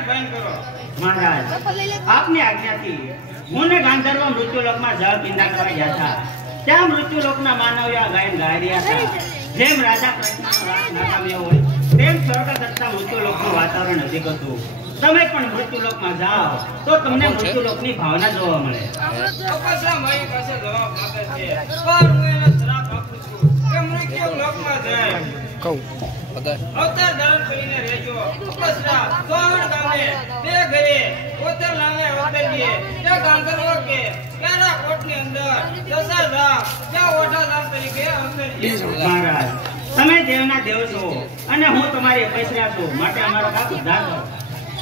બંધ કરો મહારાજ આપની આજ્ઞાથી હું ને ગાંધર્વ મૃત્યુલોકમાં જળ પિંડા કરવા ગયા હતા ત્યાં મૃત્યુલોકના માનવ્યા ગાયન ગાઈ રહ્યા હતા જેમ રાજા કૃષ્ણનો રાસ નાકામ્યો હોય તેમ સ્વર્ગ કરતા મૃત્યુલોકનું વાતાવરણ અધિક હતું તમે પણ મૃત્યુલોકમાં જાઓ તો તમને મૃત્યુલોકની ભાવના જોવા મળે તપસ્યા મારી પાસે જવાબ માંગે છે પણ હું એને શ્રાપ આપું છું કે મૃત્યુલોકમાં જાય કહું અવતાર ધારણ કરીને રહેજો તપસ્યા સોહણ ગામે બે ઘરે ઓતર નામે અવતરીએ તે ગાંધર્વ કે ક્યારા કોટની અંદર દશા રામ ત્યાં ઓઢા રામ તરીકે અવતરીએ મહારાજ તમે દેવના દેવ છો અને હું તમારી અપેક્ષા છું માટે અમારો કાપ ઉદ્ધાર કરો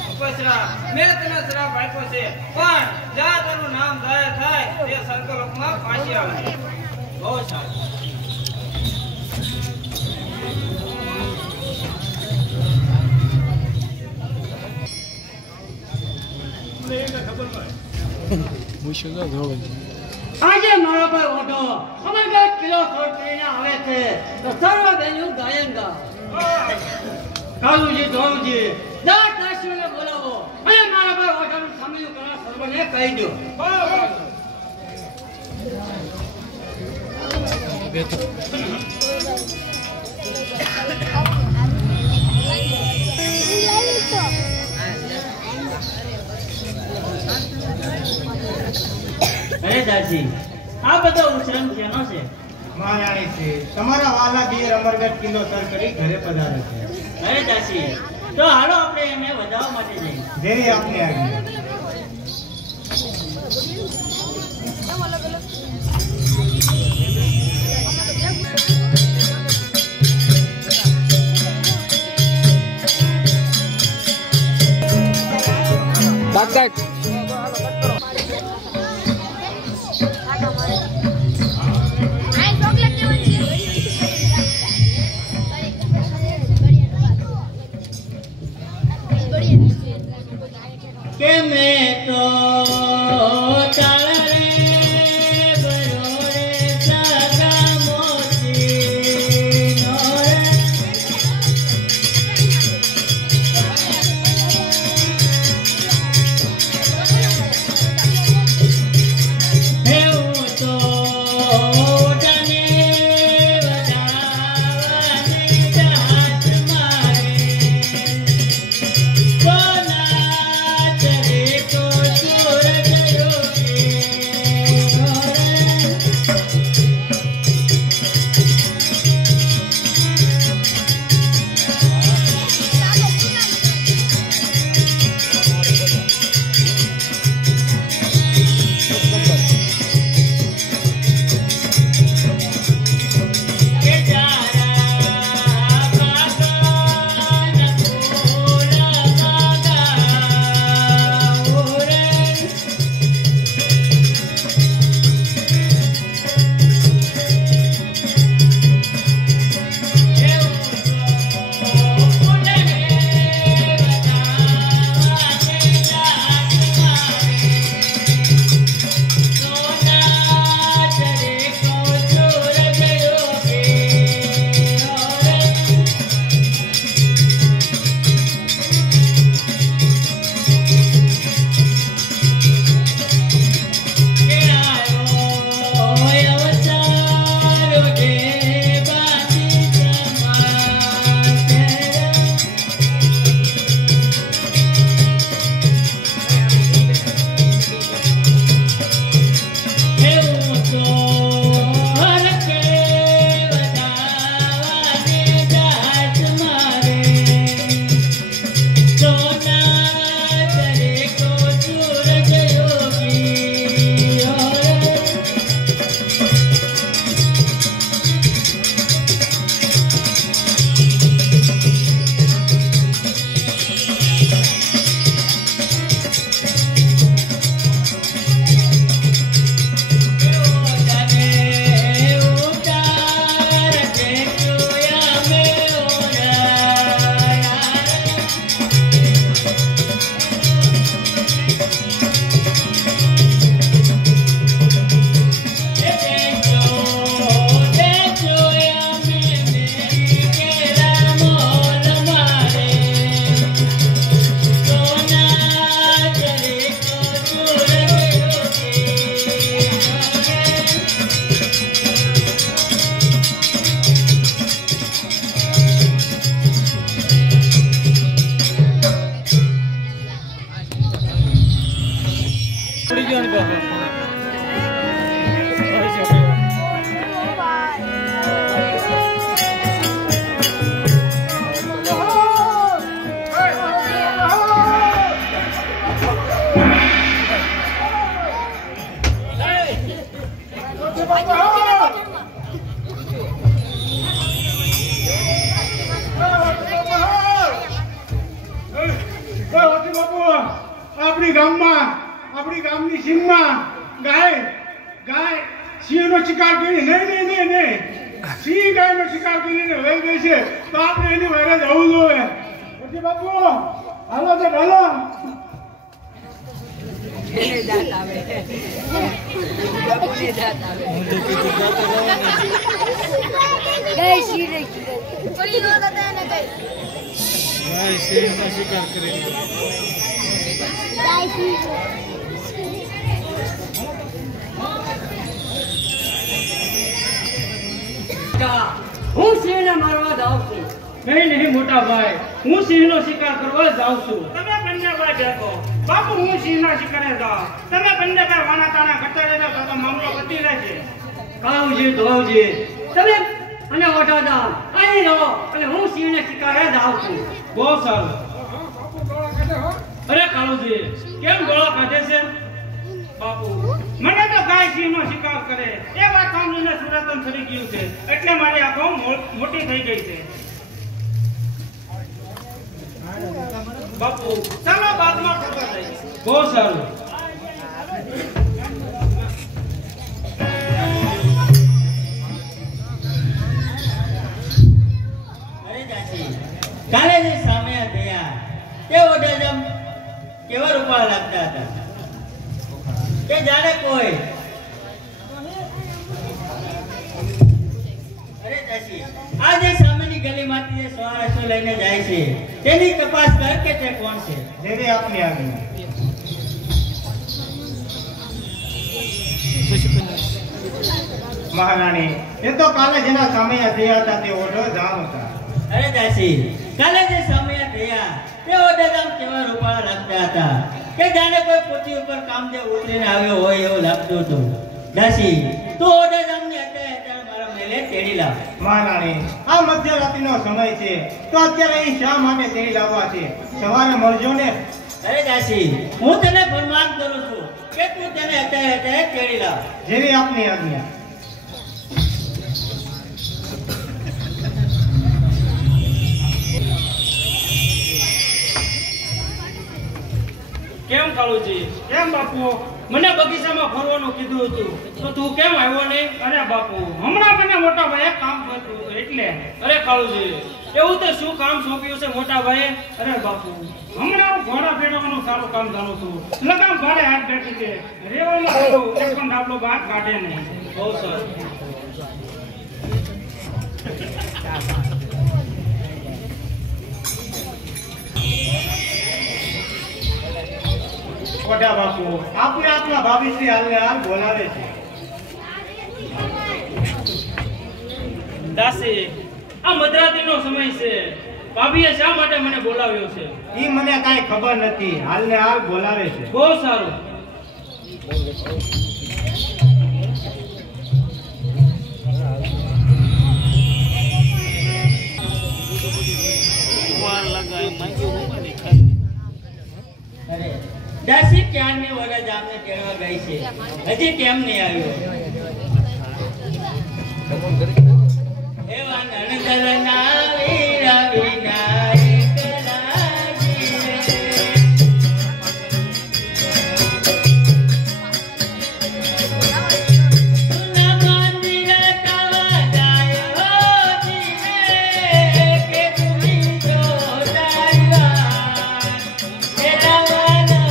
તપસ્યા મેં તને શ્રાપ આપ્યો છે પણ જ્યાં તારું નામ જાહેર થાય તે સ્વર્ગલોકમાં પાછી આવજે બહુ સારું આજે મારો ભાઈ ઓઢો અમે બે કિલો ખોટ કરીને આવે છે તો સર્વ બેનું ગાયન ગા કાલુજી ધોમજી દા કાશીને બોલાવો અને મારા ભાઈ ઓઢાનું સામેલું કરવા સર્વને કહી દો અરે દાસી આ બધો ઉછરમ કેનો છે મહારાણી છે તમારા વાલા દિયર અમરગઢ કિલ્લો સર કરી ઘરે પધારે છે અરે દાસી તો હાલો આપણે એને વધાવવા માટે જઈએ જેની આપને આજ્ઞા કે મેં તો ચાલે બરોડે સગા મોતી નોરે એવું તો જાને વધાવાની જાત મારે સોના ચરે તો આપણી ગામની સીમમાં ગાય સિંહનો શિકાર કરી નહીં સિંહ ગાયનો શિકાર કરીને લઈ ગઈ છે તો આપણે એની વારે જવું જોઈએ. પછી બાપુ હાલો તો હાલો. હું સિંહને મારવા જાઉં છું. નહીં મોટા ભાઈ, હું સિંહનો શિકાર કરવા જાઉં છું. તમે બંને ભાઈ બેઠો. બાપુ હું સિંહના શિકારે જાઉં. તમે બંને ભાઈ વાના તાણા કરતા રહેતા તો મામલો પતી રહેશે. કાળુજી ધોવજી તમે અને ઓઢાદા અહીં રહો અને હું સિંહને શિકારે જાઉં છું. બહુ સારું. અરે કાળુજી કેમ ગળો કાઢે છે? બાપુ મને તો ગાય સિંહનો શિકાર કરે એ વાત સાંભળીને સુરતન થઈ ગયું છે એટલે મારી આંખો મોટી થઈ ગઈ છે. બાપુ ચાલો બાદમાં ફરવા જઈએ. બહુ સારું. કાલે જે સામે થયા તે ઓઢાદમ કેવા રૂપા લાગતા હતા કે જાણે કોઈ. અરે દાસી આ જે સામેની ગલીમાંથી જે સવારસો લઈને જાય છે તેની તપાસ કર કે તે કોણ છે. જેવી આપની આજ્ઞા. મહારાણી એ તો કાલે જેના સામે થયા હતા તે ઓઢો જામ હતા. અરે દાસી કાલે જે સામે થયા તે ઓઢાદમ કેવા રૂપા લાગતા હતા કે જાણે કોઈ પોતી ઉપર કામદેવ ઉતરીને આવ્યો હોય એવું લાગતું હતું. દાસી તું ઓઢાદમને અત્યારે મારા મેલે તેડી લાવ. મહારાણી આ મધ્યરાત્રિનો સમય છે તો અત્યારે અહીં શા માટે તેડી લાવવા છે? સવારે મળજો ને. અરે દાસી હું તને ફરમાન કરું છું કે તું તેને અત્યારે તેડી લાવ. જેવી આપની આજ્ઞા. કેમ કાળુજી? કેમ બાપુ? મને બગીચામાં ફરવાનું કીધું હતું તો તું કેમ આવ્યો નહીં? અરે બાપુ હમણાં મને મોટા ભાઈએ કામ સોંપ્યું હતું એટલે. અરે કાળુજી એવું તો શું કામ સોંપ્યું છે મોટા ભાઈએ? અરે બાપુ હમણાં હું ઘોડા ફેરવવાનું સારું કામ જાણું છું. લગામ ભારે હાથ બેઠી છે રેવામાં એક પણ ડાબલો બહાર કાઢે નહીં. બહુ સરસ. ઓઢા બાપુ આપને આપના ભાભીશ્રી હાલને હાલ બોલાવે છે. દાસી આ મધરાત્રિનો સમય છે. ભાભીએ શા માટે મને બોલાવ્યો છે? ઈ મને કાંઈ ખબર નથી. હાલને હાલ બોલાવે છે. બહુ સારું. દાસી ક્યારની વરજ આમને તેડવા ગઈ છે હજી કેમ નહીં આવ્યો? એવા નણદલના વીરા વિના એકલા જીવે. સુના મંદિર કાવા જાય હો જીવે કે તુમી જો દાયવા એલાવાના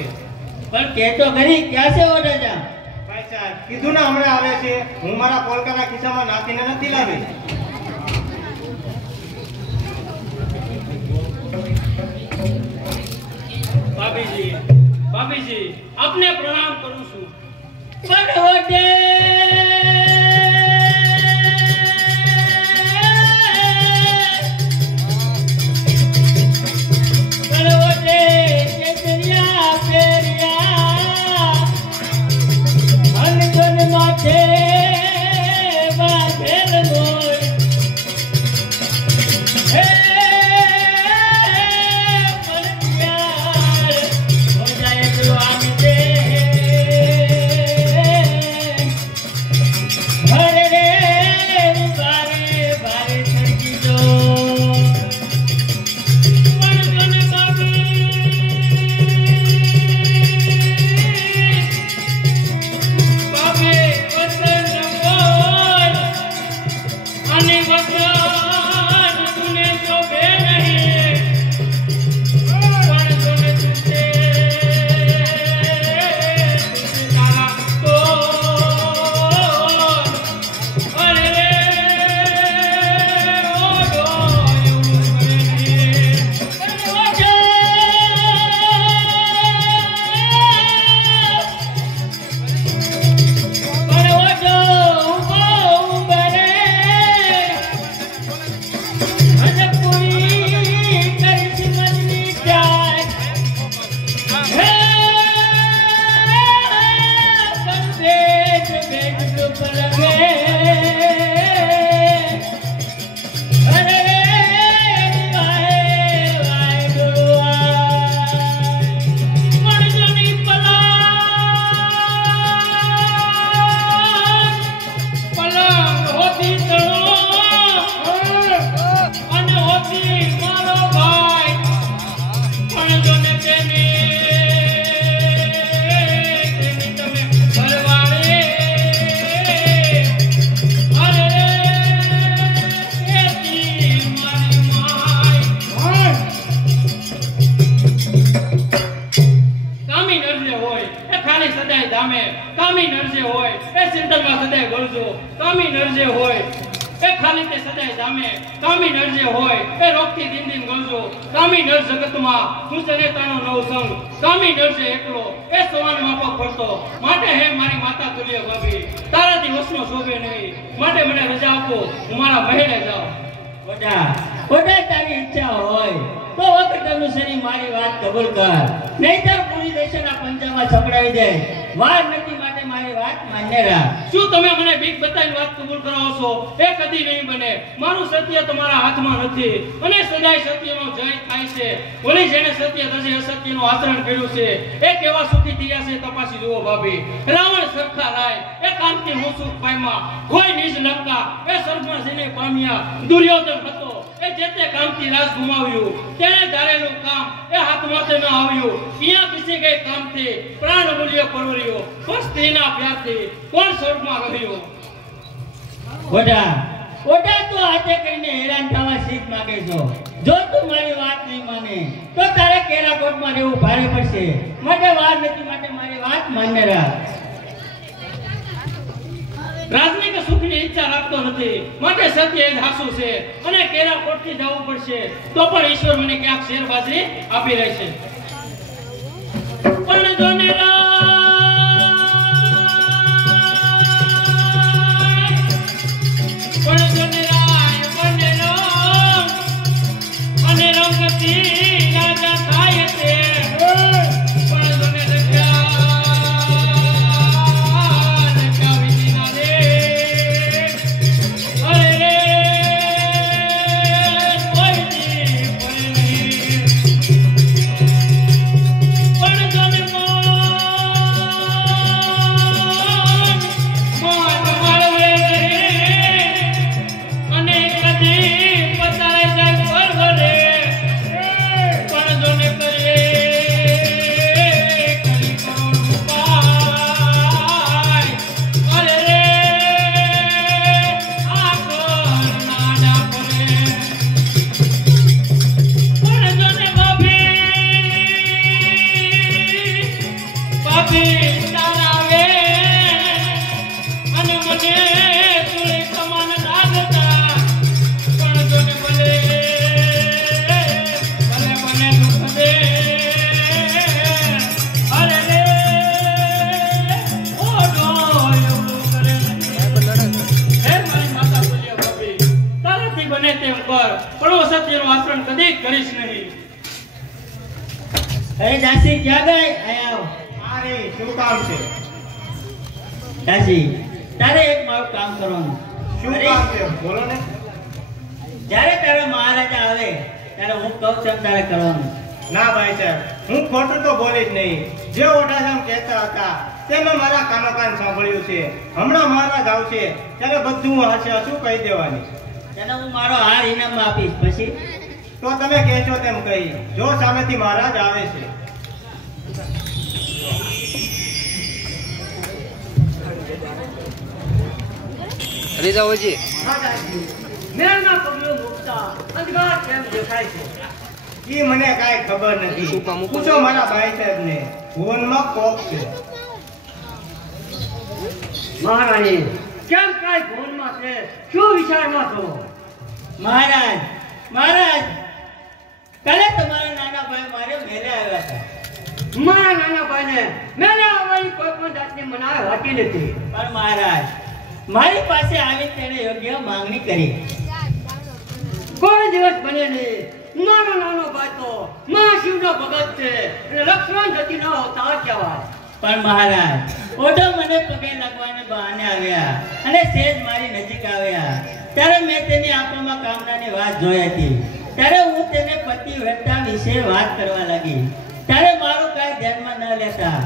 છે. પણ કે તો ખરી ક્યાં છે ઓડેજા? ભાઈ સાહેબ કીધું ને હમણાં આવે છે. હું મારા પોલકાના ખિસ્સામાં નાખીને નથી લાવી. ભાભીજી આપને પ્રણામ કરું છું. પણ ઓડે દુર્યોધન હતો એ જેતે કામથી રાજ ગુમાવ્યું તેણે ધારેલું કામ એ હાથમાંથી ન આવ્યું. ક્યાં કિસી ગઈ કામથી પ્રાણ મૂલ્ય પરવર્યો. બસ સ્ત્રીના પ્યારથી કોણ સ્વર્ગમાં રહ્યો. ઓડા તો હાથે કહીને હેરાન થવા શીખ માંગે છો. જો તું મારી વાત નહીં માને તો તારે કેરાકોટમાં રહેવું ભારે પડશે. માટે વાર નથી, માટે મારી વાત માન્ય રાખ. રાજની કે સુખની ઈચ્છા રાખતો નથી, માટે સત્ય એ હાસુ છે અને કેરાકોટથી જવું પડશે. તો પણ ઈશ્વર મને ક્યાંક શેરબાજી આપી રહેશે. પણ જો ભાભી તારા આવે અને મને તુળી સમાન લાગતા પણ જોને ભલે મને દુઃખ દે અરે રે ઓડો એવું કરે હે મારી માતા બોલ્યા ભાભી તારાથી બને તેમ કર પણ હું સત્યનું આચરણ કદી કરીશ નહીં. અરે દાસી ક્યાં ગઈ? આયા અરે શું કામ છે? દાસી તારે એક મારું કામ કરવાનું. શું કામ છે બોલો ને. જ્યારે તારા મહારાજા આવે ત્યારે હું કહું છું તારે કરવાનું. ના ભાઈ સાહેબ, હું ખોટું તો બોલીશ નહીં. જે ઓઢાધામ કહેતા હતા તેમાં મારા કાનો કાન સાંભળ્યું છે. હમણાં મહારાજ આવશે ત્યારે બધું હું હશે શું કહી દેવાની. તને હું મારો હાર ઇનામમાં આપીશ. પછી તો તમે કહેશો તેમ કહી જો સામેથી મહારાજ આવે છે. રીજાઓજી મેળના પગલું મૂકતા અંધકાર કેમ દેખાય છે? ઈ મને કાંઈ ખબર નથી. પૂછો મારા ભાઈ સાહેબને. ભુવનમાં કોક છે. મહારાણી કેમ કાંઈ ભૂલમાં છે? શું વિચારમાં છો? મહારાજ મહારાજ કાલે તમારા નાના ભાઈ મારે મેલે આવ્યા હતા. મારા નાના ભાઈને મેલે આવવાની કોઈ પણ જાતની મનાઈ હોતી નથી. પણ મહારાજ મારી પાસે આવી તેને યોગ્ય માંગણી કરી. કોઈ દિવસ બને નહીં. નાનો નાનો ભાઈ તો મહાશિવનો ભગત છે અને લક્ષ્મણ જતી ન હોતા કહેવાય. પણ મહારાજ ઓઢો મને પગે લાગવાને બહાને આવ્યા અને સેજ મારી નજીક આવ્યા ત્યારે મેં તેની આંખોમાં કામનાની વાત જોઈ હતી. ત્યારે હું તેને પતિ વેતા વિશે વાત કરવા લાગી. ત્યારે મારું કાંઈ ધ્યાનમાં ન લેતા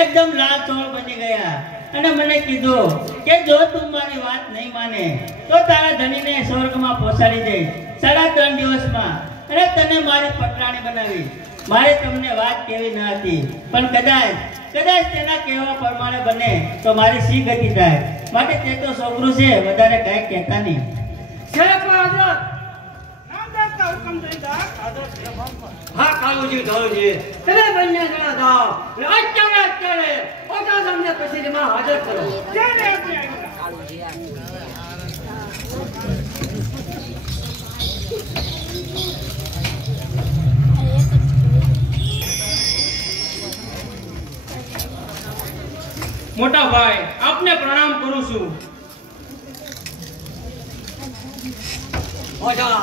એકદમ લાલચોળ બની ગયા અને મને કીધું કે જો તું મારી વાત નહીં માને તો તારા ધણીને સ્વર્ગમાં પહોંચાડી દઈશ 3.5 દિવસમાં અને તને મારી પટરાણી બનાવી. મારે તમને વાત કેવી ન હતી પણ કદાચ તેના કહેવા પ્રમાણે બને તો મારી સી ગતિ થાય. માટે તે તો છોકરું છે વધારે કાંઈ કહેતા નહીં. શેખ મહારાજ હા કાળુજી કાળુજી તમે બંને જણા જાઓ અત્યારે ઓછા તમને કચેરીમાં હાજર કરો. મોટા ભાઈ આપને પ્રણામ કરું છું. ઓછા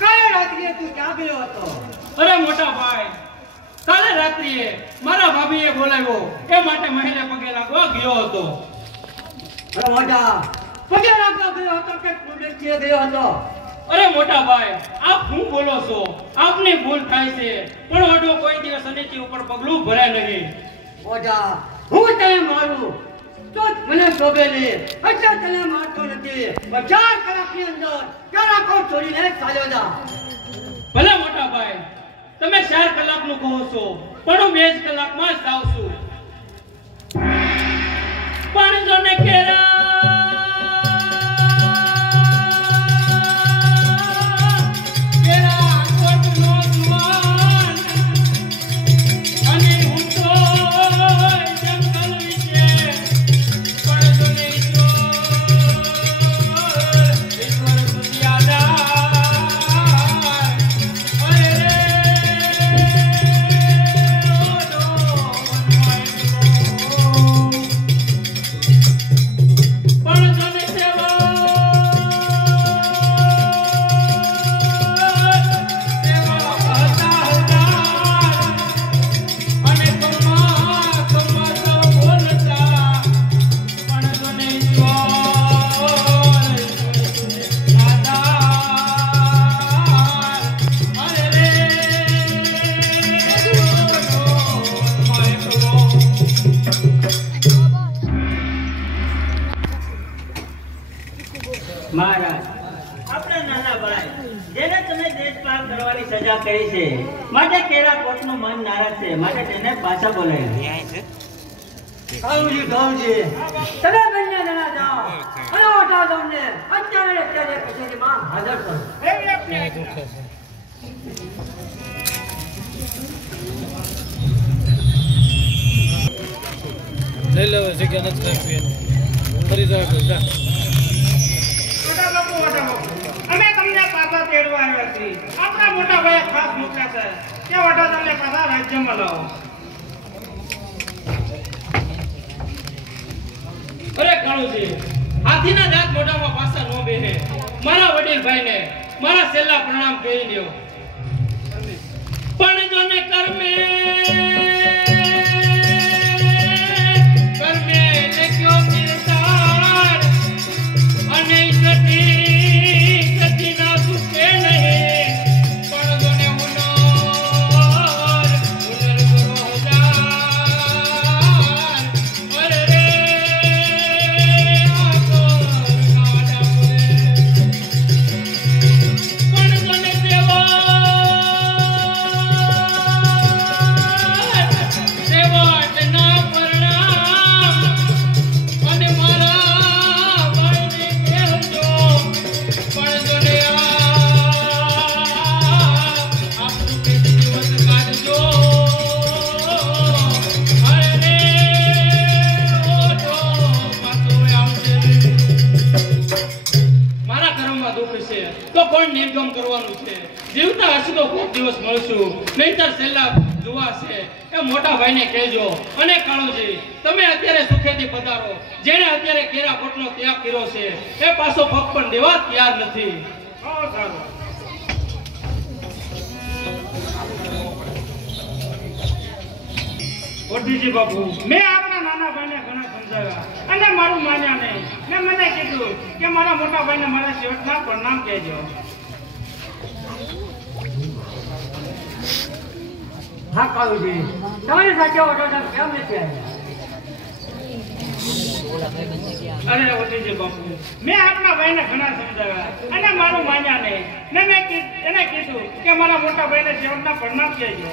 કાલે રાત્રિએ તું ક્યાં ગયો હતો? અરે મોટા ભાઈ કાલે રાત્રિએ મારા ભાભીએ બોલાવ્યો એ માટે મહિને પગે લાગવા ગયો હતો. અરે મોટા પગે લાગવા ગયો હતો કે કુંડળીએ ગયો હતો? અરે મોટા ભાઈ આપ શું બોલો છો? આપની ભૂલ થાય છે પણ ઓઢો કોઈ દિવસ અનિતિ ઉપર પગલું ભરે નહીં. ઓછા હું તને મારું તો મને શોભે નહીં એટલે તને મારતો નથી. 4 કલાકની અંદર તારા કોટ છોડીને ચાલ્યો જા. ભલે મોટા ભાઈ તમે 4 કલાકનું કહો છો પણ હું 2 જ કલાકમાં જ જાઉં છું. પણ જોને કેરા મહારાજ આપણા નાના ભાઈ જેને તમે દેશપાલ કરવાની સજા કરી છે માટે કેરા કોટનું મન નારાજ છે માટે તેને પાછા બોલાવ્યા. કાળુજી કાળુજી તમે બંને જણા જાઓ અને ઓછા તમને અત્યારે કચેરીમાં હાજર કરો. લઈ લેવે જગ્યા નથી રાખવી ફરી જાય મોટા બાપુ અમે તમને પાછા તેડવા આવ્યા છીએ આપણા મોટા ભાઈ ખાસ મૂક્યા છે કે વડા તમને પાછા રાજ્યમાં લાવો અરે કાળુજી હાથીના દાંત મોઢામાં પાછા નો બેહે મારા વડીલ ભાઈને મારા છેલ્લા પ્રણામ કહી દો પણ જોને કર્મે લેખ્યો કિરતાર અને સતી ના સુખે નહીં પણ જોને હુનર કરો હજાર અરે રે નિર્ગમ કરવાનું છે જીવતા હશે તો ખૂબ દિવસ મળશું નહીંતર છેલ્લા જુવા છે એ મોટા ભાઈને કહેજો અને કાળુજી તમે અત્યારે સુખેથી પધારો જેને અત્યારે કેરા કોટનો ત્યાગ કર્યો છે એ પાછો પગ પણ દેવા તૈયાર નથી સારું ઓઢીજી બાપુ મેં આપણા નાના ભાઈને ઘણા સમજાવ્યા અને મારું માન્યા નહીં મેં મને કીધું કે મારા મોટા ભાઈને મારા શેઠના પ્રણામ કહેજો હા કાળુજી તમારી સાથે ઓટોડમ કેમ નથી આવ્યા અરે ઓઢીજી બાપુ મેં આપણા ભાઈને ઘણા સમજાવ્યા અને મારું માન્યા નહીં મેં એને કીધું કે મારા મોટા ભાઈને શેઠના પ્રણામ કહેજો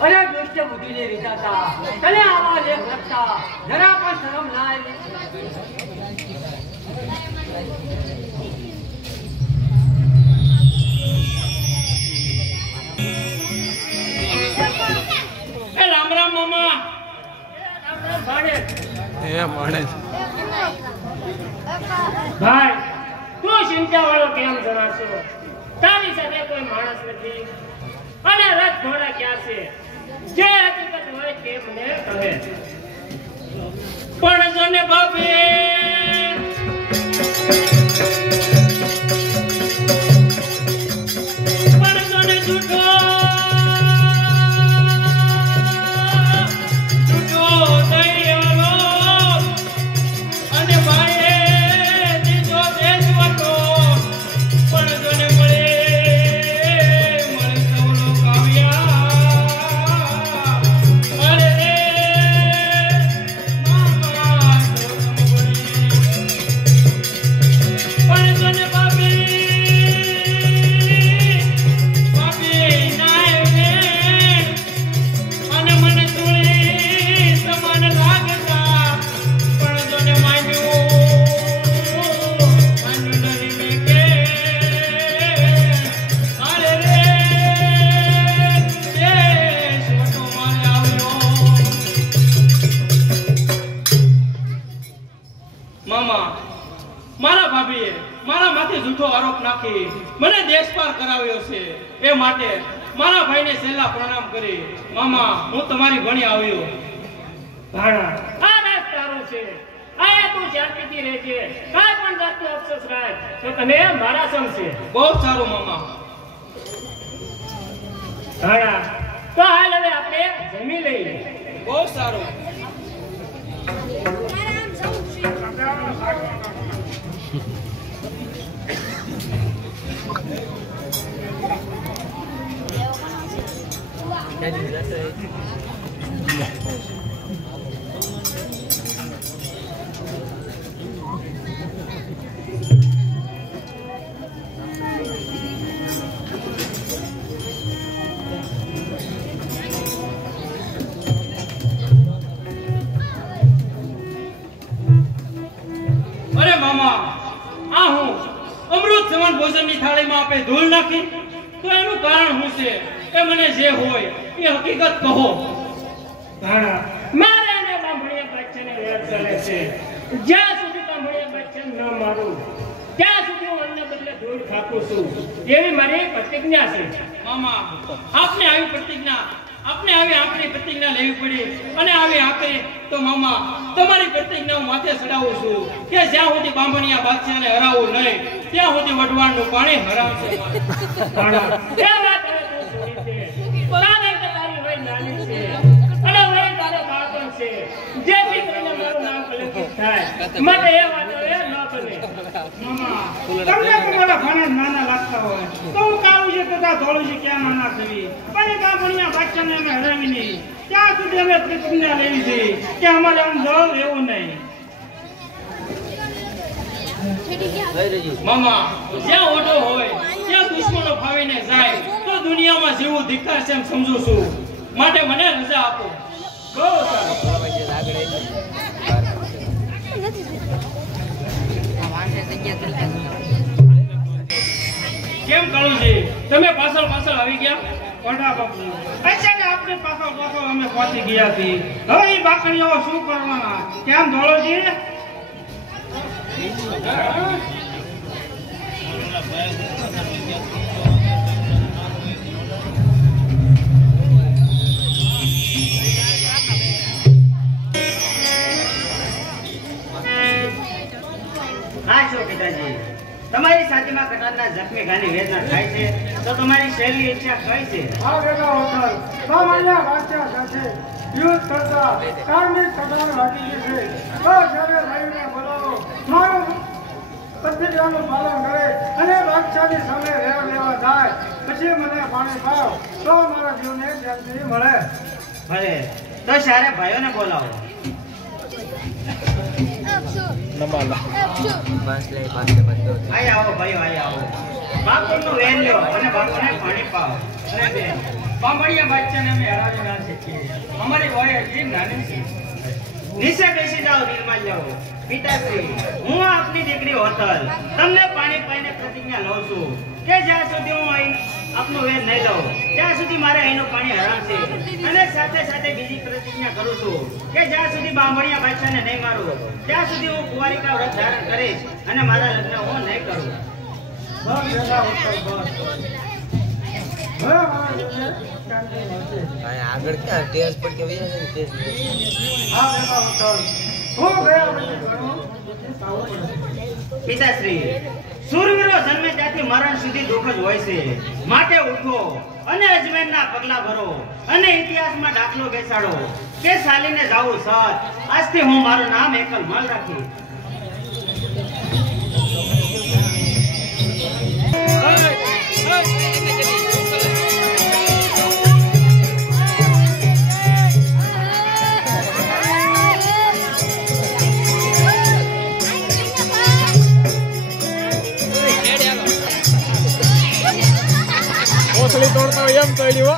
અરે દુષ્ટ બુદ્ધિને વિધાતા તને આવા લેખ લખતા જરા પણ શરમ ના આવી એ રામ રામ મામા ભાઈ તું ચિંતા વાળો કેમ જણાશો તારી સાથે કોઈ માણસ નથી અને રથ ઘોડા ક્યાં છે જે હકીકત હોય તે મને કહે પણ જોને બાપે પણ જોને જૂઠો દયાળો અને ભાઈએ દીધો દેશવટો પણ જોને મળે સૌનો કાવ્યા અરે રે મામા પણ જોને બાપી નાય રે અને મને થોડી સમાન લાગતા પણ જોને માન્યું નહીં મેં કે અરે રે દેશ વટો મારે આવ્યો મામા મારા ભાભીએ મારા માથે જૂઠો આરોપ નાખી મને દેશપાર કરાવ્યો છે એ માટે મારા ભાઈને છેલ્લા પ્રણામ કરી મામા હું તમારી ભણી આવ્યો ભાણા આ રાત તારો છે આ તું શાંતિથી રહેજે કાંઈ પણ જાતનો અફસોસ રાખ તો તને મારા સમશે બહુ સારું મામા ભાણા તો હાલ હવે આપણે જમી લઈએ બહુ સારું અરે મામા આ હું અમૃત સમાન ભોજનની થાળીમાં આપે ધૂળ નાખી તો એનું કારણ શું છે એ મને જે હોય એ હકીકત કહો ભાણા મારે એને બાંભણીએ બચ્ચાને ચડે છે. જ્યાં સુધી બાંભણિયા બાદશાહ ન મારું ત્યાં સુધી હું અન્ન બદલે ધૂળ ખાતો છું. એવી મારી પ્રતિજ્ઞા છે. મામા, આપને આવી આખરી પ્રતિજ્ઞા લેવી પડી અને આવી આખરી તો મામા તમારી પ્રતિજ્ઞા હું માથે ચડાવું છું કે જ્યાં સુધી બાંભણિયા બાદશાહને હરાવું નહીં ત્યાં સુધી વઢવાણનું પાણી હરાવશે. એ વાત હવે તું છોડી દે. કારણ કે તારી વય નાની છે અને વય તારે બાળપણ છે. જેથી કરીને મારું નામ કલંકિત થાય માટે એ વાત હવે ન બને. મામા તમને તમારા ભાણા નાના લાગતા હોય તો હું કાળું છે તથા ધોળું છે ક્યાં નાના થવી પણ એ બાંભણિયા બાદશાહને અમે હરાવી નહીં ત્યાં સુધી અમે પ્રતિજ્ઞા લેવી છે કે અમારે આમ જવાબ એવું નહીં. મામા, જ્યાં ઓઢો હોય ત્યાં દુશ્મનો ફાવીને જાય તો દુનિયામાં જીવવું ધિક્કાર છે એમ સમજુ છું. માટે મને રજા આપો. બહુ સારું. કેમ કાળુજી, તમે પાછળ આવી ગયા? ઓઢા બાપુ અત્યારે આપણે પાછળ અમે પહોંચી ગયા છીએ. હવે એ બાકડીઓ શું કરવાના? કેમ ધોળોજી? હા શું પિતાજી, તમારી છાતીમાં કટારના જખમી ઘાની વેદના થાય છે તો તમારી શૈલી ઈચ્છા કઈ છે? આ બેટા હોટલ બાંભણિયા બાદશાહ સાથે યુદ્ધ કરતા કારની સદાન લાગી છે. તો જ્યારે લાવીને બોલાવો મારું પ્રતિજ્ઞાનું પાલન કરે અને બાદશાહની સામે લેવા જાય પછી મને પાણી પાવ તો મારા જીવને શાંતિ મળે. ભલે, તો સારે ભાઈઓને બોલાવો. આઈ આવો ભાઈઓ, આઈ આવો. બાપુનું વેન લ્યો અને બાપુને પાણી પાવો. અરે બેન, બાંભણિયા બાદશાહને અમે હરાવી ના શકીએ. અમારી વય હજી નાની છે. નીચે બેસી જાઓ, દિલમાં જાઓ. પિતાશ્રી, હું આપની દીકરી હોતલ તમને પાણી પાઈને પ્રતિજ્ઞા લઉં છું કે જ્યાં સુધી હું અહીં આપનો વેર નહીં લઉં ત્યાં સુધી મારે અહીંનું પાણી હરાવશે. અને સાથે સાથે બીજી પ્રતિજ્ઞા કરું છું કે જ્યાં સુધી બાંભણિયા બાદશાહને નહીં મારું ત્યાં સુધી હું કુંવારિકા વ્રત ધારણ કરીશ અને મારા લગ્ન હું નહીં કરું. બસ બેટા હોટલ બસ. હવે મારા જીવને શાંતિ મળશે. આગળ ક્યાં ટેસ પર કે વયા છે ટેસ. હા બેટા હોટલ હું ગયા પછી ઘણું સાવું પડશે. પિતાશ્રી, સુરવીરો જન્મે ત્યાંથી મરણ સુધી દુઃખ જ હોય છે. માટે ઉઠો અને અજમેરના પગલા ભરો અને ઇતિહાસમાં દાખલો બેસાડો કે સાલીને જાવું સત. આજથી હું મારું નામ એકલ મલ રાખી. ઓસળી તોડતા હોય એમ તોડી હો.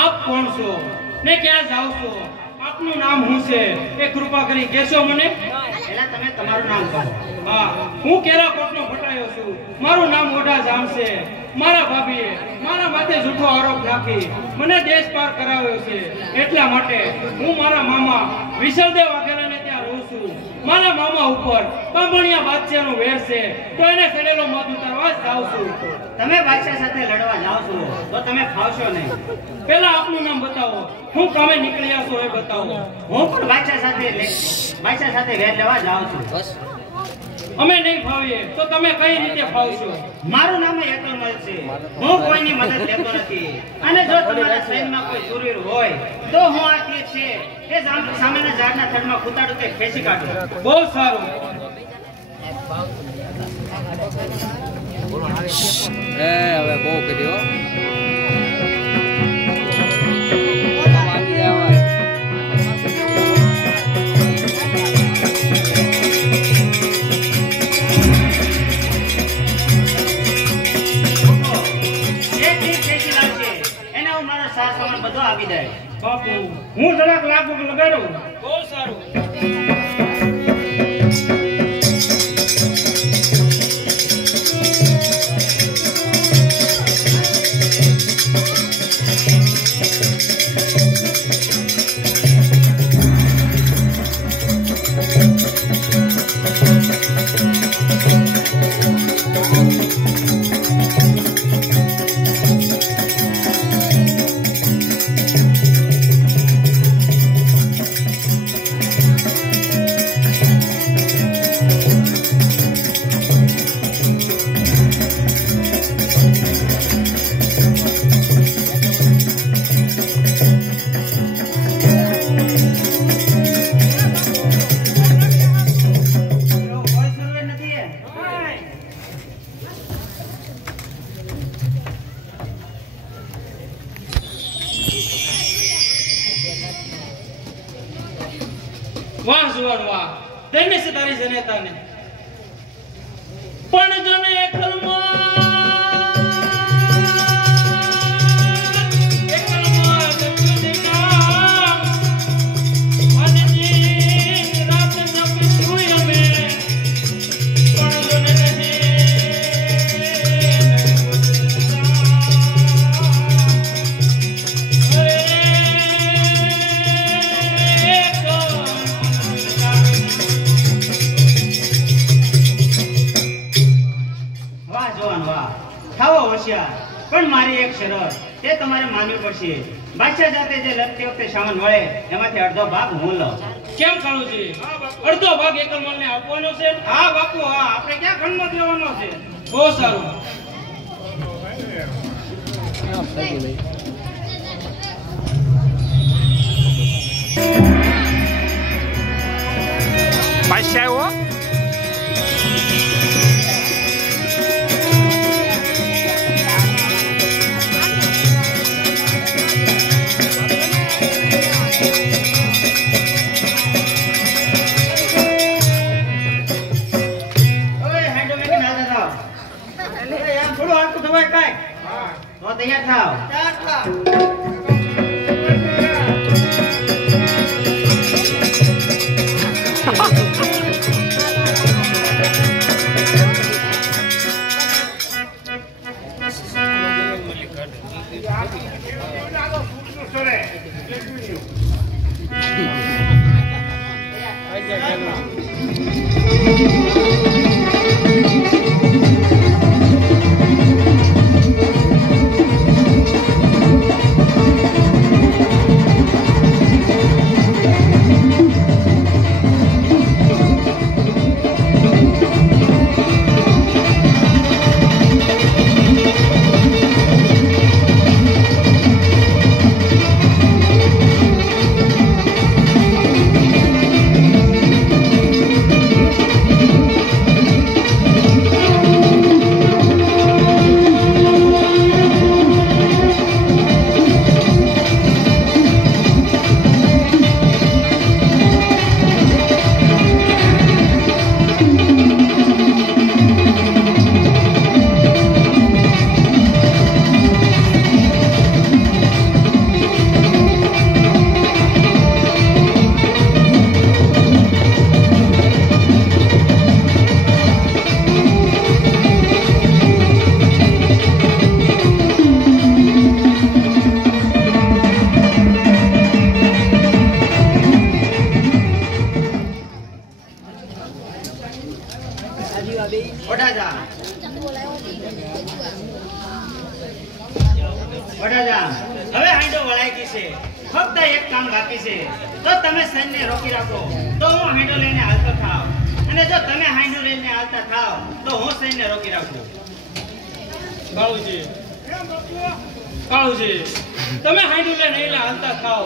આપ કોણ છો ને ક્યાં જાવ છો? આપનું નામ શું છે એ કૃપા કરી કહેશો મને? પહેલા તમે તમારું નામ કહો. હા, હું કેરાકોટનો ભટાયો છું. મારું નામ ઓઢા જામ છે. મારા ભાભીએ મારા માથે જૂઠો આરોપ નાખી મને દેશ પાર કરાવ્યો છે. એટલા માટે હું મારા મામા વિશલદેવ વાઘેલાને ત્યાં રહું છું. મારા મામા ઉપર બામણિયા બાદશાહનો વેર છે તો એને સડેલો મત ઉતારવા જ જાઉં છું. તમે બાદશાહ સાથે લડવા જાઓ છો તો તમે ફાવશો નહીં. પહેલા આપનું નામ બતાવો, હું કામે નીકળ્યા છો એ બતાવો. હું પણ બાદશાહ સાથે વેર લેવા જાઉં છું. અમે નહીં ફાવીએ તો તમે કઈ રીતે ફાવશો? મારું નામ એકલમલ છે. હું કોઈની મદદ લેતો નથી અને જો તમારા સૈન્યમાં કોઈ શૂરવીર હોય તો હું આ તીર છે એ સામેના ઝાડના થડમાં કૂતાડું કે ખેંચી કાઢું. બહુ સારું. હવે બહુ કર્યો. બધો આપી દે. બાપુ હું જરાક લાગુ લગાડું. બહુ સારું. વાહ જુવાન વાહ, ધન્ય છે તારી જનેતાને. પણ જને પણ મારી એક શરત તે તમારે માનવી પડશે. બાદશાહ જાતે જે લડતી વખતે સામાન મળે એમાંથી અડધો ભાગ હું લઉં. કેમ કાળુજી? અડધો ભાગ એકલમલને આપવાનો છે? હા બાપુ, હા. આપણે ક્યાં ખંડમાં દેવાનો છે? બહુ સારું. બાદશાહ આવ્યો. તૈયાર થાવ. છે, ફક્ત એક કામ બાકી છે. જો તમે સૈન્ય રોકી રાખો તો હું હાંડો લઈને હાલતો થાવ, અને જો તમે હાંડો લઈને હાલતા થાવ તો હું સૈન્ય રોકી રાખું. કાળુજી, કાળુજી, તમે હાંડું લઈને હાલતા થાવ,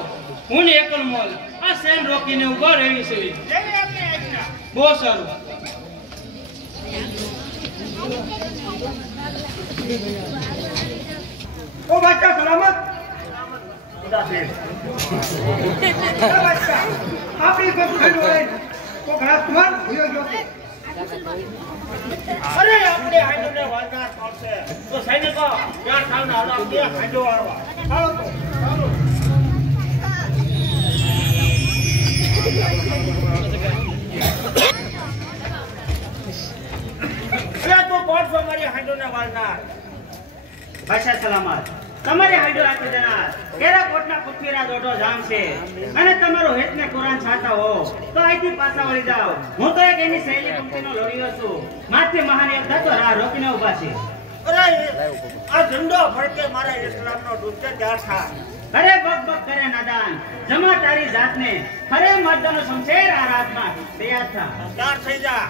હું ને એકલમલ આ સેન રોકીને ઉભા રહી છે. બહુ સારું. ઓ બચ્ચા સલામત ખુદા ફેર બચ્ચા આપણી કબૂતર હોય તો ઘણા તમાર ભૂયો જો અરે આપણે હાંડોને વાળનાર કોણ છે? તો સૈનિકો ત્યાં થાવને હાલો આપણે હાંડો વાળવા. ચાલો તો ચાલો. અરે તો કોણ છો મારી હાંડોને વાળનાર? ભાષા સલામત. તમારી હાંડો આપી દેનાર કેરા કોટના પૃથ્વીરાજ ઓઢો જામ છે, અને તમારો હેતને કુરાન છાતા હો તો અહીંથી પાછા વળી જાઓ. હું તો એક એની સહેલી પંક્તિનો લોડીયો છું. માથે મહાન યોદ્ધા તો રાહ રોકીને ઊભા છે. અરે આ ઝંડો ફડકે મારા ઇસ્લામનો ડૂબતે ત્યાર થા. અરે બક બક કરે નાદાન, જમા તારી જાતને, અરે મર્દનો શમશેર આ રાતમાં તૈયાર થા. ત્યાર થઈ જા.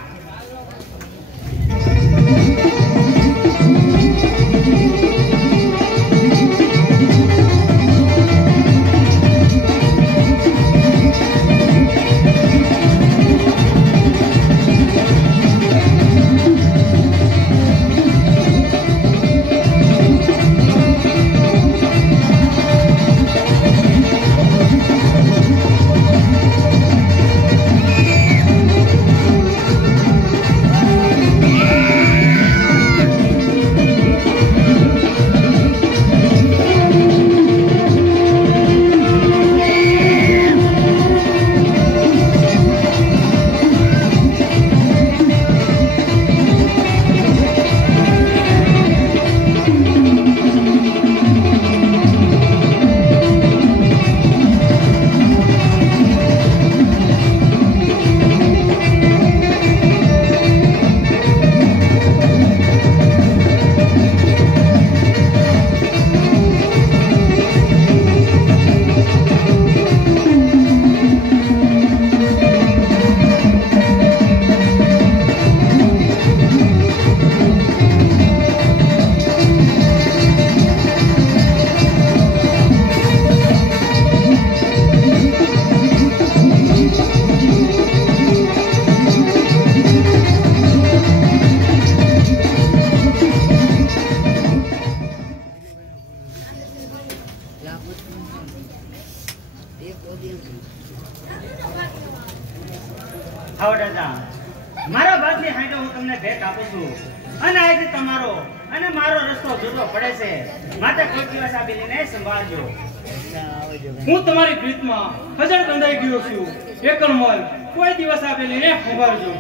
મારા ભાગની હાંડો હું તમને ભેટ આપું છું, અને આજે તમારો અને મારો રસ્તો જુદો પડે છે, માટે કોઈ દિવસ આ બેનને સંભાળજો. હું તમારી પ્રીતમાં હજાર બંધાઈ ગયો છું. એકલમલ કોઈ દિવસ આ બેનને સંભાળજો.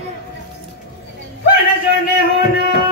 પણ જો ને હોના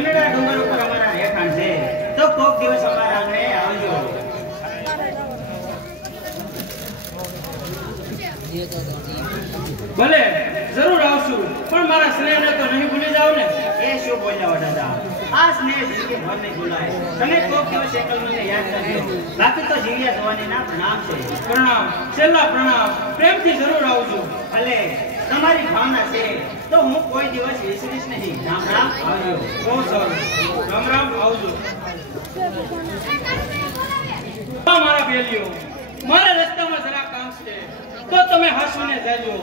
કનડા ડુંગર ઉપર અમારા રહેઠાણ છે, તો કોક દિવસ અમારા આંગણે આવજો. ભલે જરૂર આવશું, પણ મારા સ્નેહને તો નહીં ભૂલી જાવ ને. એ શું બોલ્યા વડાદા? આ સ્નેહ જિંદગી ભર નહીં ભૂલાય. તમે કોક દિવસ એકલ મને યાદ કરજો. બાકી તો જીવ્યા જવાની ના પ્રણામ છે. પ્રણામ, છેલ્લા પ્રણામ. પ્રેમથી જરૂર આવજો. ભલે તમારી ભાવના છે તો હું કોઈ દિવસ વિસરીશ નહીં. રામ રામ, આવજો. બહુ સારું. રામ રામ, આવજો. મારા બેલીઓ, મારા રસ્તામાં જરા કામ છે, તો તમે હાસવીને જાજો,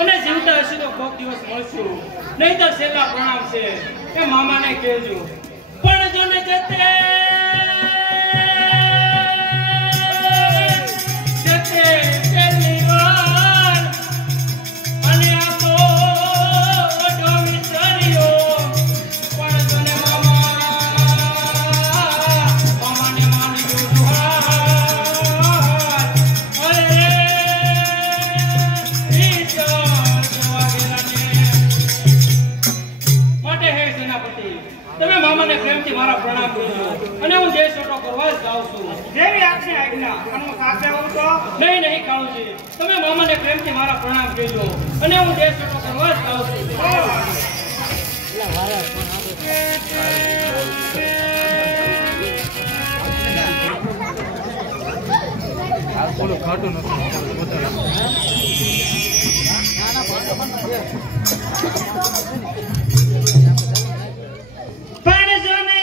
અને જીવતા હશે તો કોક દિવસ મળશું. નહીં તો છેલ્લા પ્રણામ છે એ મામાને કહેજો. પણ જો ને જતે છેલ્લી વાર, અને આ તો ઓઢો વિસર્યો. પણ જો ને મામાને માનજો જુહાર. અરે માટે હે સેનાપતિ, તમે મામાને પ્રેમથી મારા પ્રણામ કરજો, અને હું દેશ ઓટો કરવા જ જાઉં છું. જેવી આપને આજ્ઞા. અને હું સાથે આવું તો નહીં નહીં કાળુજી, તમે મામાને પ્રેમથી મારા પ્રણામ કરજો, અને હું દેશ ઓટો કરવા જ જાઉં છું. બોલો ખાટું નથી પણ જો ને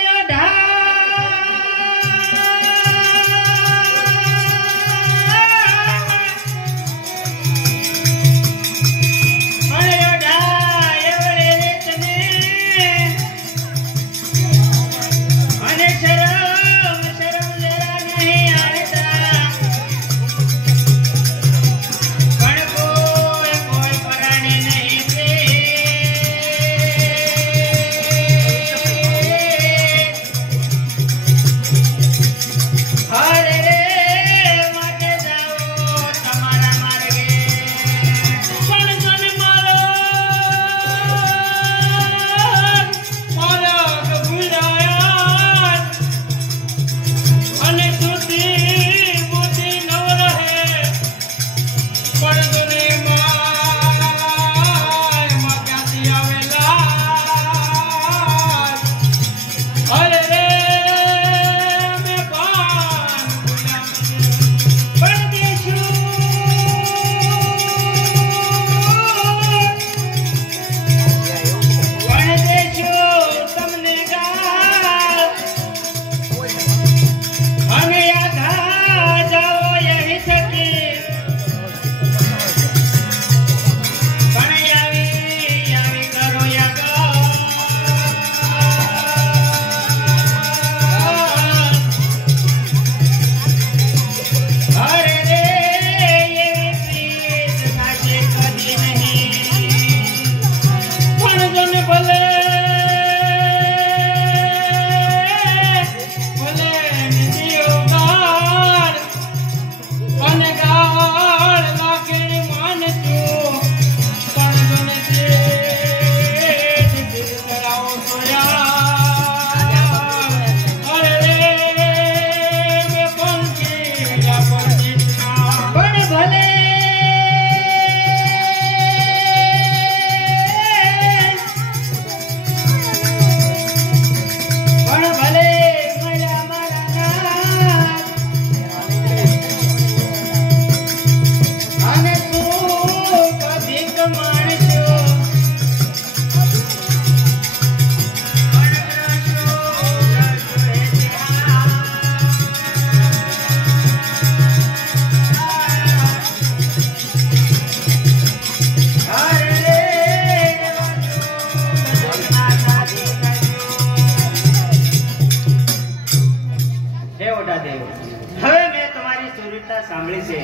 સાંભળી છે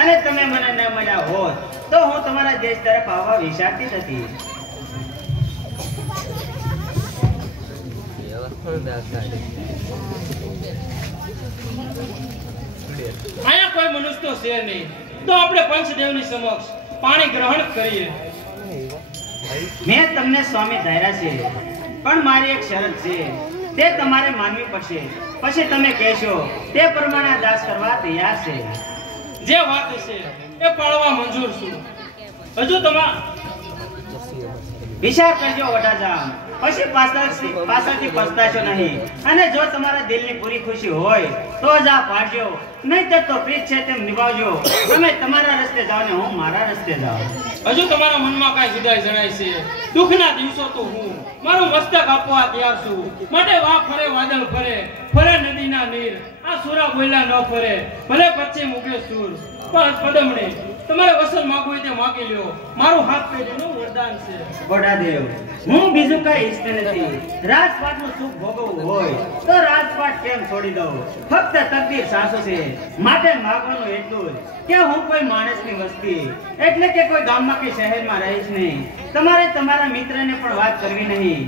અને તમે મને ન મળ્યા હોત તો હું તમારા દેશ તરફ આવવા વિચારતી નથી. આયા કોઈ મનુષ્ય તો છે નહીં, તો આપણે પંચદેવની સમક્ષ પાણી ગ્રહણ કરીએ. મેં તમને સ્વામી ધાર્યા છે, પણ મારી એક શરત છે, તે તમારે માનવી પડશે. પછી તમે કહેશો તે પ્રમાણે દાસ કરવા તૈયાર છે. જે વાત છે એ પાળવા મંજૂર છું. હજુ વિચાર કરજો વડાજામ, પછી પાછળથી પસ્તાશો નહીં. અને જો તમારા દિલની પૂરી ખુશી હોય તો જ આ પાડજો, નહીંતર તો પ્રીત છે તેમ નિભાવજો. તમે તમારા રસ્તે જાઓ ને હું મારા રસ્તે જાઉં. હજુ તમારા મનમાં કાંઈ જુદાઈ જણાય છે? દુઃખના દિવસો તો હું મારું મસ્તક આપવા તૈયાર છું. માટે વાહ ફરે વાદળ ફરે, ફરે નદીના નીર, આ સુરા બોલ્યા ન ફરે, ભલે પશ્ચિમ ઉગે સૂર. પણ પદમણે તમારે વસન માંગવું હોય તે માંગી લ્યો, મારું હાથ પેઢીનું વરદાન છે. ગોડાદેવ, હું બીજું કઈ ઈચ્છતો નથી. રાજપાટનું સુખ ભોગવવું હોય તો રાજપાટ કેમ છોડી દઉં? ફક્ત તકદીર સાસુ છે, માટે માંગવાનું એટલું જ કે હું કોઈ માણસની વસ્તી એટલે કે કોઈ ગામમાં કે શહેરમાં રહીશ નહીં. તમારે તમારા મિત્રને પણ વાત કરવી નહીં,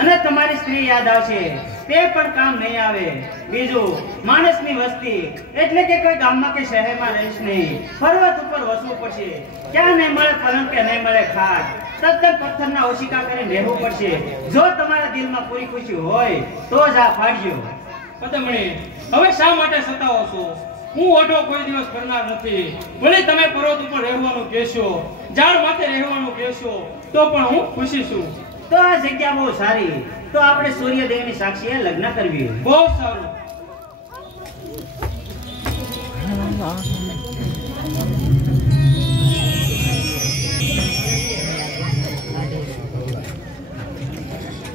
અને તમારી સ્ત્રી યાદ આવશે તે પણ કામ નહીં આવે. બીજું, માણસની વસ્તી એટલે કે કોઈ ગામમાં કે શહેરમાં રહીશ નહીં. પર્વત ઉપર વસવું પડશે, ક્યાં નહીં મળે પલંગ કે નહીં મળે ખાટ, તદ્દન પથ્થરના ઓશિકા કરીને રહેવું પડશે. જો તમારા દિલમાં પૂરી ખુશી હોય તો જ આ ફાડજો. પદમણી, હવે શા માટે સતાવો છો? હું ઓઢો કોઈ દિવસ કરનાર નથી. ભલે તમે પર્વત ઉપર રહેવાનું કહેશો, ઝાડ માથે રહેવાનું કહેશો, તો પણ હું ખુશી છું. તો આ જગ્યા બહુ સારી, તો આપણે સૂર્યદેવની સાક્ષીએ લગ્ન કરવી. બહુ સારું.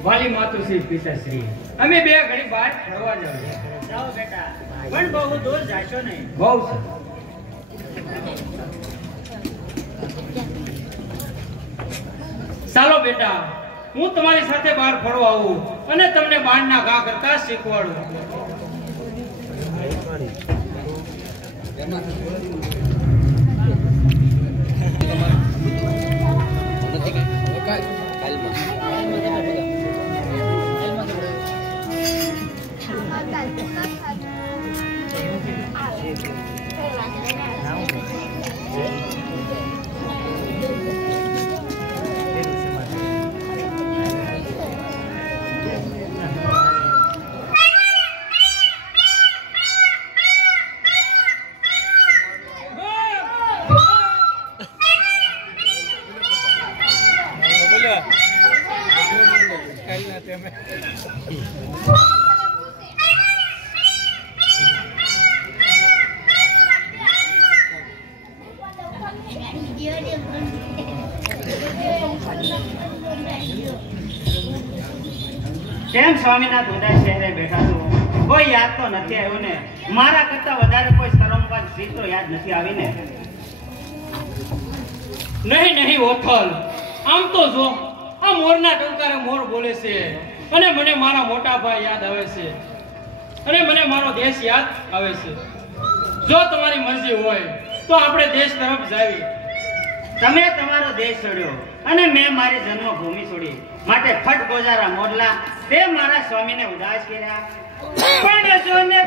વાલી માતુશ્રી પિતાશ્રી, અમે બે ઘડી બહાર ફરવા જઈએ. જાઓ બેટા, પણ બહુ દૂર જાશો નહીં. બહુ સારું. ચાલો બેટા, હું તમારી સાથે બહાર ફરવા આવું અને તમને બાણના ઘા કરતા શીખવાડું. કેમ સ્વામીનાથ ઉદાસ શહેરે બેઠા છો? કોઈ યાદ તો નથી આવ્યું ને? મારા કરતા વધારે કોઈ શરમવાદ સ્ત્રી તો યાદ નથી આવી ને? નહીં ઓથલ, આમ તો જો આ મોરના ટંકારે મોર બોલે છે, અને મને મારા મોટા ભાઈ યાદ આવે છે, અને મને મારો દેશ યાદ આવે છે. જો તમારી મરજી હોય તો આપણે દેશ તરફ જાવી. તમે તમારો દેશ છોડ્યો અને મેં મારી જન્મભૂમિ છોડી, માટે ફટ ગોજારા મોરલા તે મારા સ્વામીને ઉદાસ કર્યા. પણ જોને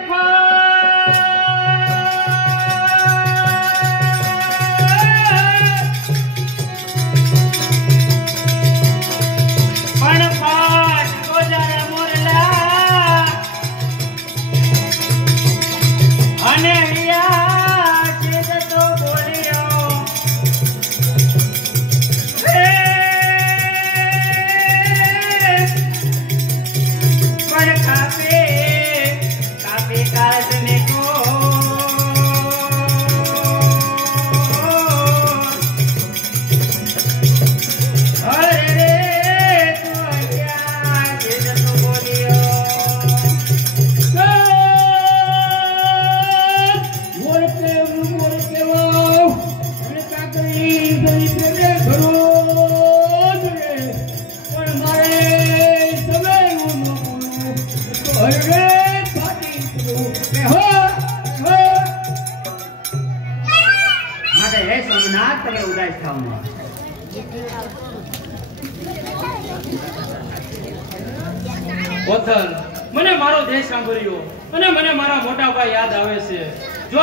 ઓથલ, મને મારો દેશ સાંભળ્યો અને મને મારા મોટા ભાઈ યાદ આવે છે. જો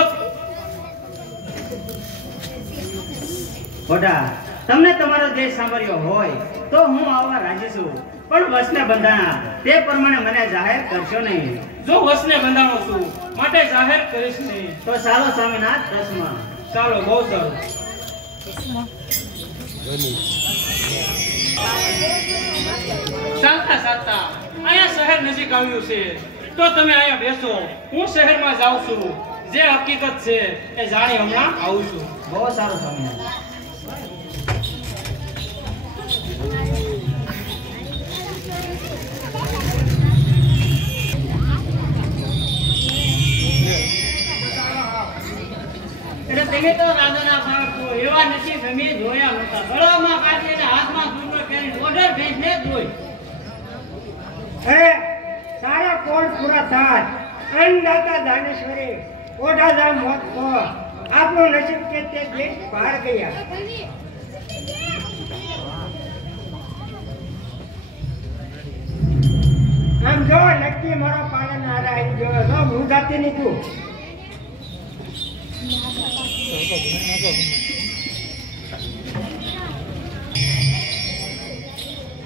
મોટા તમને તમારો દેશ સાંભળ્યો હોય તો તો હું આવવા રાજી છું, પણ વસને બંધાણા તે પ્રમાણે મને જાહેર કરશો નહીં. જો વસને બંધાણો છું માટે જાહેર કરીશ નહીં. તો ચાલો સ્વામિનાથ દસમાં. ચાલો, બહુ સારું. ચાલતા ચાલતા અહીંયા શહેર નજીક આવ્યું છે, તો તમે અહીંયા બેસો. હું શહેરમાં જાઉં છું. જે હકીકત છે એ જાણી હમણાં આવું છું. બહુ સારું સ્વામિનાથ. તમે તો રાજાના બાળકો એવા નથી તમે જોયા નતા. ગળામાં કાઢીને હાથમાં દૂરનો કરીને ઓર્ડર ભેજને જ જોઈ. સારા કોળ પૂરા થાય. અન્નદાતા દાનેશ્વરી ઓઢાધા મોત ખો. આપણું નસીબ કે તે દેશ બહાર ગયા. આમ જો નક્કી મારો પાલન આરા આવી ગયો તો હું જાતી નીકળું.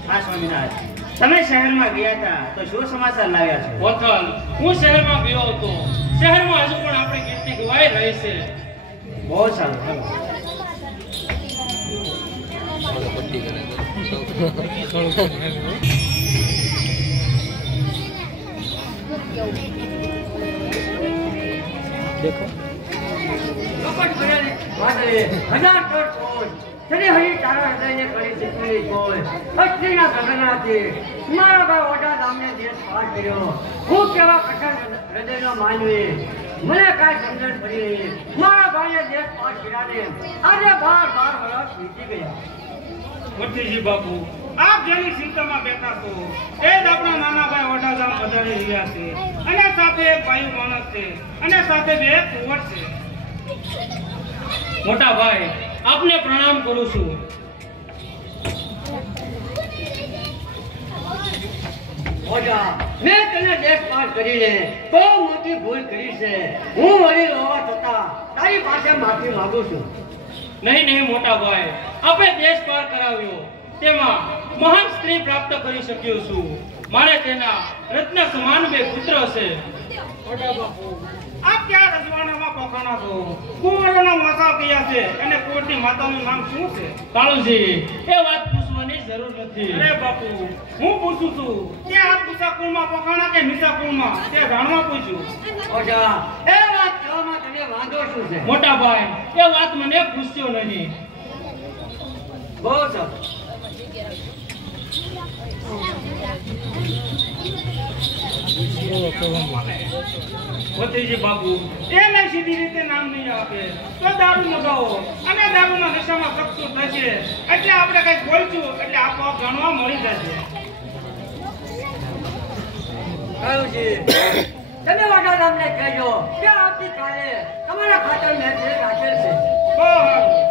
હા સ્વામિનાથ, તમે શહેરમાં ગયા હતા તો શું સમાચાર લાવ્યા છો? વતન, હું શહેરમાં ગયો હતો. શહેરમાં હજુ પણ આપણી કીર્તિ ગવાઈ રહી છે. બહુ સારું. દેખો કપટ ભરેલી વાદળે હજાર કરોડ કોણ તેની હરી તારા હૃદયને કરી ચૂકવી કોઈ અસ્ત્રીના ગગનાથી મારા ભાઈ ઓઢા ગામને દેશ પાર કર્યો. હું કેવા કઠણ હૃદયનો માનવી, મને કાંઈ સમજણ પડી નહીં. મારા ભાઈને દેશ પાર કર્યાને આજે 12 વર્ષ વીતી ગયા. ભટ્ટીજી બાપુ, આપ જેની ચિંતામાં બેઠા છો એ જ આપણા નાના ભાઈ વડાધામ પધારી રહ્યા છે, અને સાથે એક ભાઈ માણસ છે, અને સાથે 2 કુંવર છે. મોટા ભાઈ, આપને પ્રણામ કરું છું. ઓઢા, મેં તને દેશ પાર કરીને બહુ મોટી ભૂલ કરી છે. હું વડીલ હોવા છતાં તારી પાસે માફી માંગુ છું. નહીં નહીં મોટા ભાઈ, આપણે દેશ પાર કરાવ્યો, તેમાં મહાન સ્ત્રી પ્રાપ્ત કરી શક્યો છું. મારે તેના રત્ન સમાન 2 પુત્ર છે. વડા બાપુ, આપ ક્યાં રજવાડામાં પખાણા છો? કુંવરોના મોસા કયા છે અને કુંવરની માતાનું નામ શું છે? કાળુજી, એ વાત પૂછવાની જરૂર નથી. અરે બાપુ, હું પૂછું છું કે આપ કુસા કુળમાં પખાણા કે નિસા કુળમાં, તે જાણવા પૂછ્યું. ઓઢા, એ વાત કહેવામાં તને વાંધો શું છે? મોટા ભાઈ, એ વાત મને પૂછ્યો નહીં. બહુ સારું. ભત્રીજી બાપુ, એને સીધી રીતે નામ નહીં આપે તો દારૂ લગાવો અને દારૂના નશામાં સક્ષમ થશે, એટલે આપણે કઈ બોલશું એટલે આપોઆપ જાણવા મળી જશે. કાળુજી, તમે ઓઢા ગામને કહેજો કે આવતીકાલે તમારા ખાતર મેં રાખેલ છે. બહુ સારું.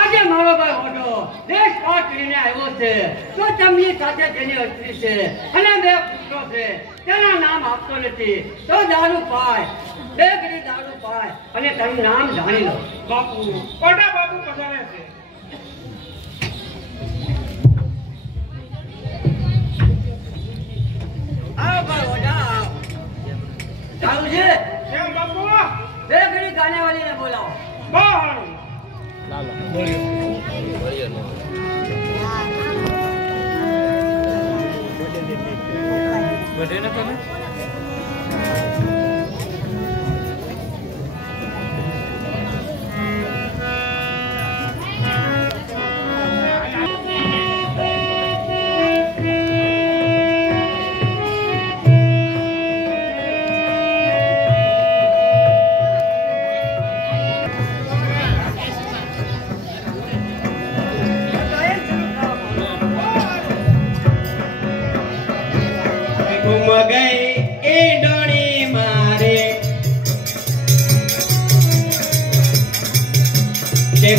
આજે મારો ભાઈ ઓઢો દેશ પાર કરીને આવ્યો છે, તો તેમની સાથે તેની અસ્ત્રી છે અને 2 પુત્રો છે. તેના નામ આપતો નથી તો દારૂ પાય, 2 ઘડી દારૂ પાય અને તારું નામ જાણી લો. બાપુ, ઓઢા બાપુ પધારે છે. આવો ભાઈ ઓઢા. કાળુજી, કેમ બાપુ? 2 ઘડી ગાનેવાલીને બોલાવો. બહુ સારું. બધે નતો ને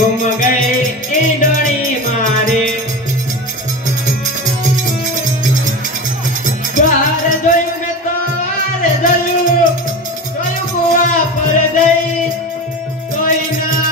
ગુમ ગઈ ઈંડણી મારે બાર જોયું મેં તાર જોયું કુવા પર દઈ કોઈ ના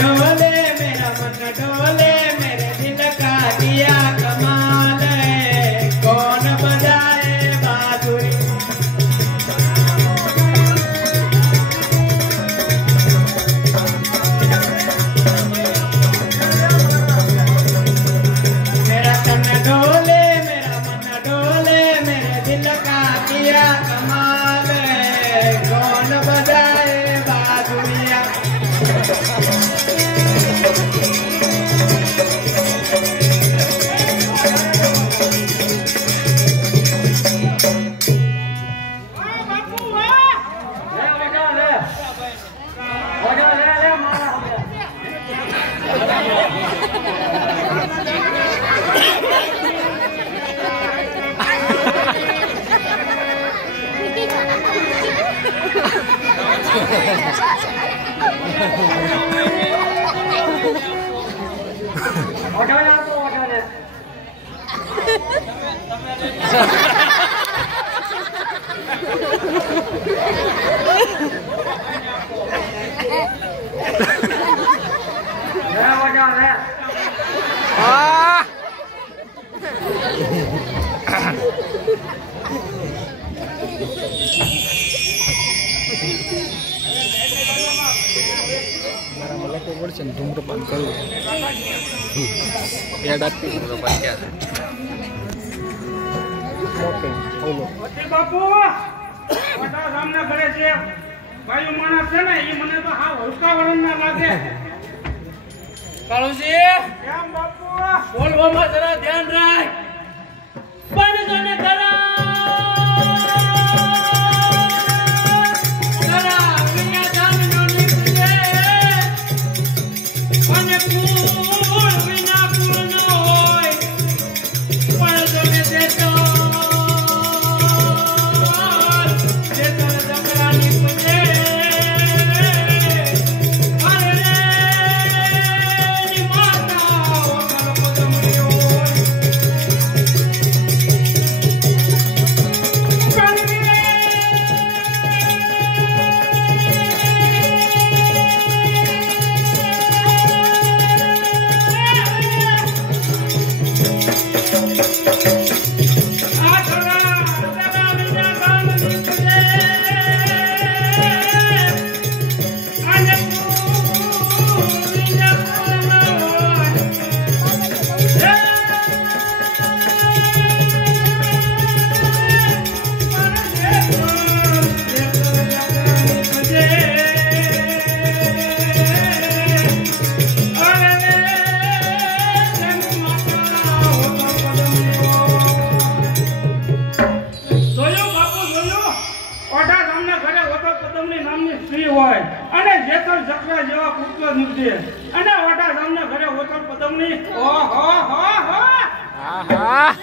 डोले मेरा मन डोले मेरे दिल का किया कमाल कौन बजाए बांसुरी मेरा तन डोले मेरा मन डोले मेरे दिल का किया कमाल कौन बजाए बांसुरिया ધૂમ્રપાન કરવું યાદ આપી ધૂમ્રપાન ક્યાં બાપુ મોટા ગામના ઘરે છે ભાઈ માણસ છે ને એ મને તો હાવ હલકા વળણના લાગે કાળુજી કેમ બાપુ બોલવામાં જરા ધ્યાન રાખ પણ તને કરા વિના દાન નો નીકળે અને કુળ વિના કુળ ન હોય પણ તને દેતો અને જેતર જકરા જેવા પુત્ર નીકળે અને ઓટા ગામના ઘરે ઓતર પદમની ઓહો હો હો આહા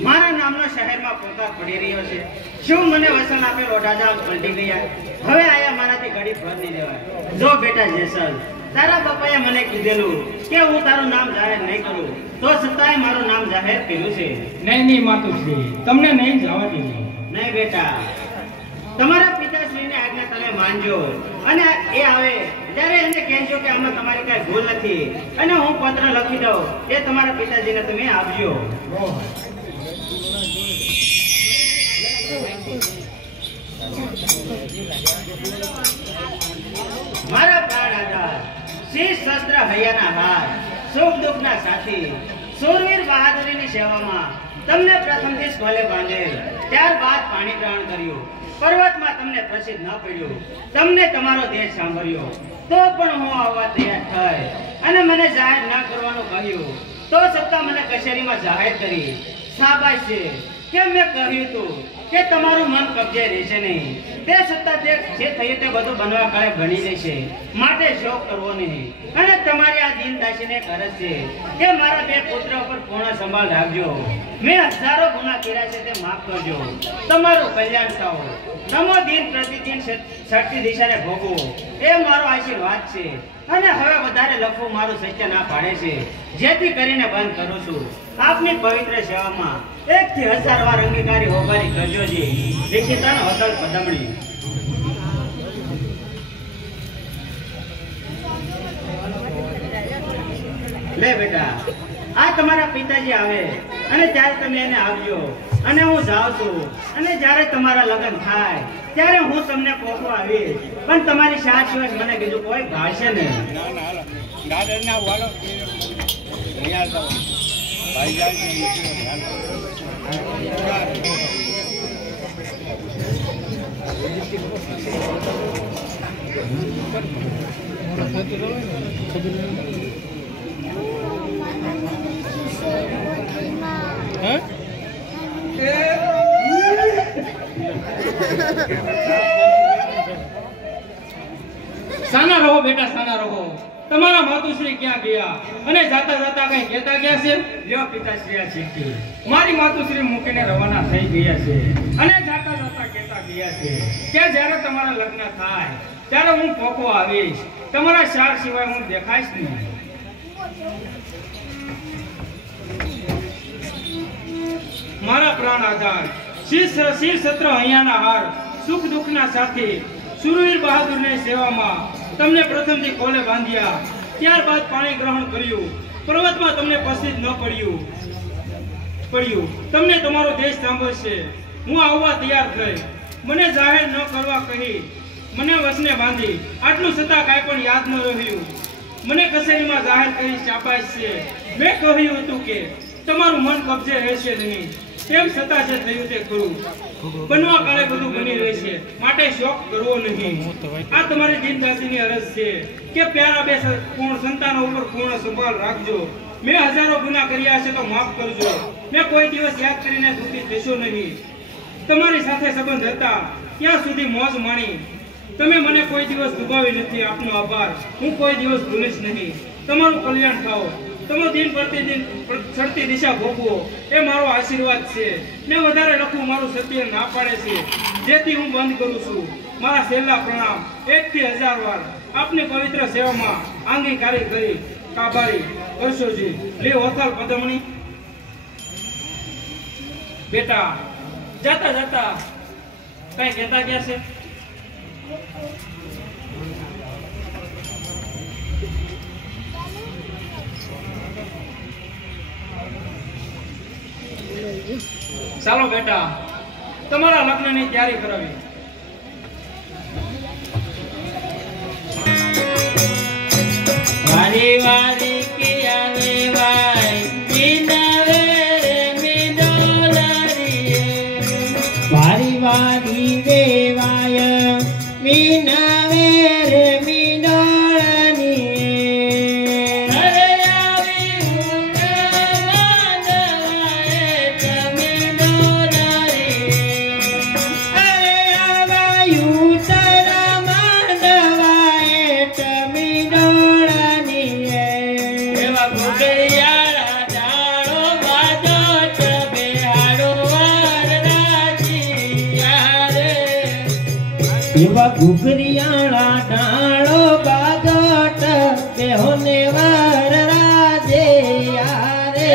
મારા નામનો શહેરમાં પોકાર પડી રહ્યો છે શું મને વસન આપેલ ઓઢાધામ પલટી ગયા હવે આયા મારાથી ઘડી ભર નહીં લેવાય જો બેટા જેસલ તારા બાપાએ મને કીધેલું કે હું તારું નામ જાહેર નહીં કરું તો છતાંય મારું નામ જાહેર કર્યું છે નહીં માતુશ્રી તમને નહીં જવા દેવું નહીં બેટા તમારા પિતાશ્રીને આજ્ઞા તમે માનજો અને એ આવે ત્યારે એને કહેજો કે આમાં તમારી કઈ ભૂલ નથી અને હું પત્ર લખી દઉં એ તમારા પિતાજીને તમે આપજો મારા પ્રાણ આધાર શીશ શસ્ત્ર હૈયાના હાર સુખ દુઃખના સાથી શૂરવીર બહાદુરીની સેવામાં તમને પ્રથમથી સ્કોલે બાંધેલ ત્યારબાદ પાણી ગ્રહણ કર્યું પર્વતમાં તમને પ્રસિદ્ધ ન પડ્યું તમને તમારો દેશ સાંભળ્યો તો પણ હું આવવા તૈયાર થઈ અને મને જાહેર ન કરવાનું કહ્યું તો છતાં મને કચેરીમાં જાહેર કરી શાબાશ છે કે મેં કહ્યું હતું કે તમારું મન કબજે રહેશે નહીં તે છતાં તે જે થયું તે બધું બનવા કાળે બની જશે માટે શોક કરવો નહીં અને તમારી આ દીનદાસીને અરજ છે કે મારા બે પુત્ર ઉપર પૂર્ણ સંભાળ રાખજો મેં હજારો ગુના કર્યા છે તે માફ કરજો તમારું કલ્યાણ થાઓ નમો દિન પ્રતિદિન શક્તિ દિશાને ભોગવો એ મારો આશીર્વાદ છે અને હવે વધારે લખવું મારું સત્ય ના પાડે છે જેથી કરીને બંધ કરું છું આપની પવિત્ર સેવામાં 1 થી 1000 વાર અંગીકારી હોબારી કરજો જી. દીક્ષિતાન હોટલ પદમણી. લે બેટા, આ તમારા પિતાજી આવે અને ત્યારે તમે એને આવજો અને હું જાઉં છું અને જ્યારે તમારા લગ્ન થાય ત્યારે હું તમને કોકો આવીશ, પણ તમારી સાથ સિવાય મને બીજું કોઈ ભાળશે નહીં. સાના રહો બેટા, સાના રહો. તમારા માતુશ્રી ક્યાં ગયા અને જાતા જાતા કઈ કહેતા ગયા છે? લ્યો પિતાશ્રી આ ચિઠ્ઠી. મારી માતુશ્રી મૂકીને રવાના થઈ ગયા છે અને જાતા જાતા કહેતા ગયા છે કે જ્યારે તમારા લગ્ન થાય ત્યારે હું પોકો આવીશ, તમારા શાળ સિવાય હું દેખાઈશ નહીં. મારા પ્રાણ આધાર શીર સત્ર અહીંયાના હાર, સુખ દુઃખના સાથી, સુરવીર બહાદુરની સેવામાં તમને પ્રથમથી કોલે બાંધ્યા, ત્યારબાદ પાણી ગ્રહણ કર્યું, પર્વતમાં તમને પસીજ ન પડ્યું. તમને તમારો દેશ સાંભળશે. હું આવવા તૈયાર થઈ, મને જાહેર ન કરવા કહી, મને વસને બાંધી, આટલું છતાં કાંઈ પણ યાદ ન રહ્યું. મને કચેરીમાં જાહેર કરી ચાપાઈશ છે. મેં કહ્યું હતું કે તમારું મન કબજે રહેશે નહીં, તેમ છતાં જે થયું તે ખરું. બનવા કાળે બધું બની રહેશે, માટે શોખ કરવો નહીં. આ તમારી દીનદાસીની અરજ છે કે પ્યારા બે સંતાનો ઉપર પૂર્ણ સંભાળ રાખજો. મેં હજારો ગુના કર્યા છે તો માફ કરજો. મેં કોઈ દિવસ યાદ કરીને દુઃખી થશો નહીં. તમારી સાથે સંબંધ હતા ત્યાં સુધી મોજ માણી. તમે મને કોઈ દિવસ દુભાવી નથી. આપનો આભાર હું કોઈ દિવસ ભૂલીશ નહીં. તમારું કલ્યાણ થાઓ. તમે દિન પ્રતિદિન ચડતી દિશા ભોગવો એ મારો આશીર્વાદ છે. મેં વધારે લખવું મારું સત્ય ના પાડે છે, જેથી હું બંધ કરું છું. મારા છેલ્લા પ્રણામ 1 થી 1000 વાર. આપની પવિત્ર સેવામાં આંગીકારી કરી આભારી કરશોજી. લે હોથલ પદમણી. બેટા, જાતા જાતા કઈ કહેતા ગયા છે? ચાલો બેટા, તમારા લગ્નની તૈયારી કરાવી. વારી વારી કે આવે વાય મીનાવે રે મીનોલારી, વારી વારી રે વાય મીનાવે રે મીનોલાની. અરે આવી ઉગવાનવાએ તમીનોલારી, અરે આવાયુ તારા માંડવાએ તમીનોલાની. એવા ગુગરિયાળા ડાળો બાજોટ બેહાડો વરરાજી યારે, એવા ઘુઘરિયાળા ડાળો બાજોટ બેહોને વરરાજે યારે,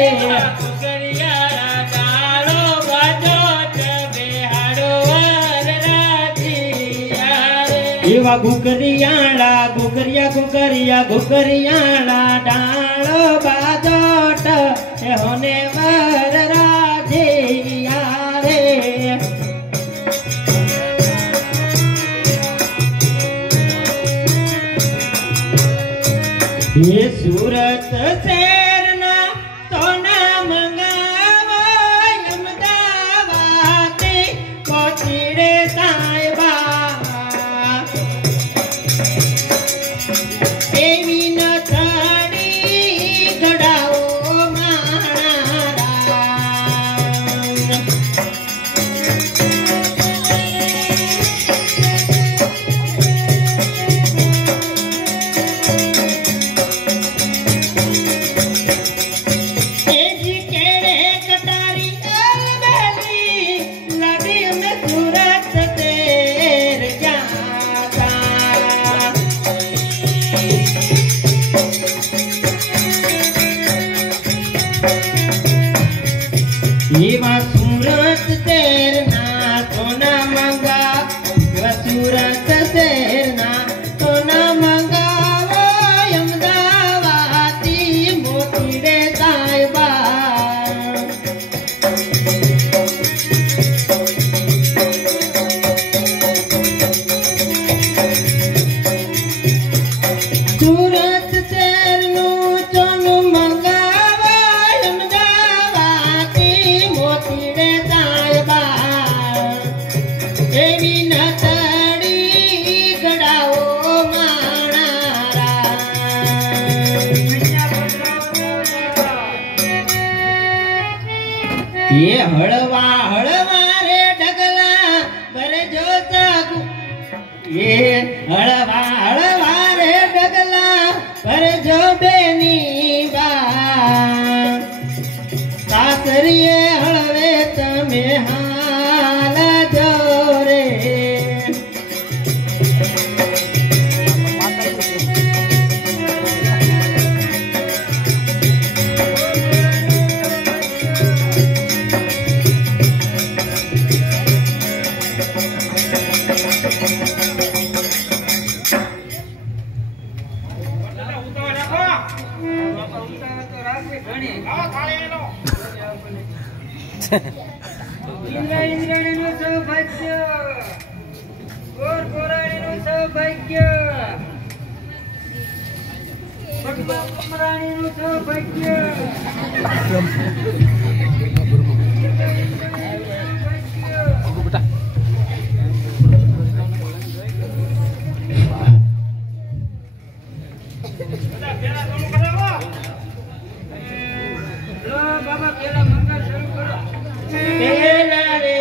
ઘુઘરિયાળા ડાળો બાજોટ બેહાડો વરરાજી યારે, એવા ઘુઘરિયાળા ઘુઘરિયાળા ડાળો બાજોટ બેહોને વરરાજે યારે. ये सूरत शहरना सोना मंगावा, अमदावादे पहुंचीरे साहिबा, एवी न थाड़ी घड़ाओ मारा. એવા સુરત શહેરના સોના મંગા એવા સુરત શહેરના સોના મંગાવો અમદાવાદથી મોતી રે સાહેબા સુરત શહેરનું સોનું મંગાવો અમદાવાદથી મોતી રે સાહેબા એવી નતડી ગડાઓ માણારા એ હળવા હળવા રે ઢગલા ભરજો સાગુ એ હળવા હળવા રે ઢગલા ભરજો બેની બા સાસરીએ હળવે તમે હાલ જો રે ઇન્દ્રાણીનું સૌભાગ્ય ગોર ગોરાણીનું સૌભાગ્ય ભગવાનરાણીનું સૌભાગ્ય બાબા પેલા મંગળ શરૂ કરો પેલા રે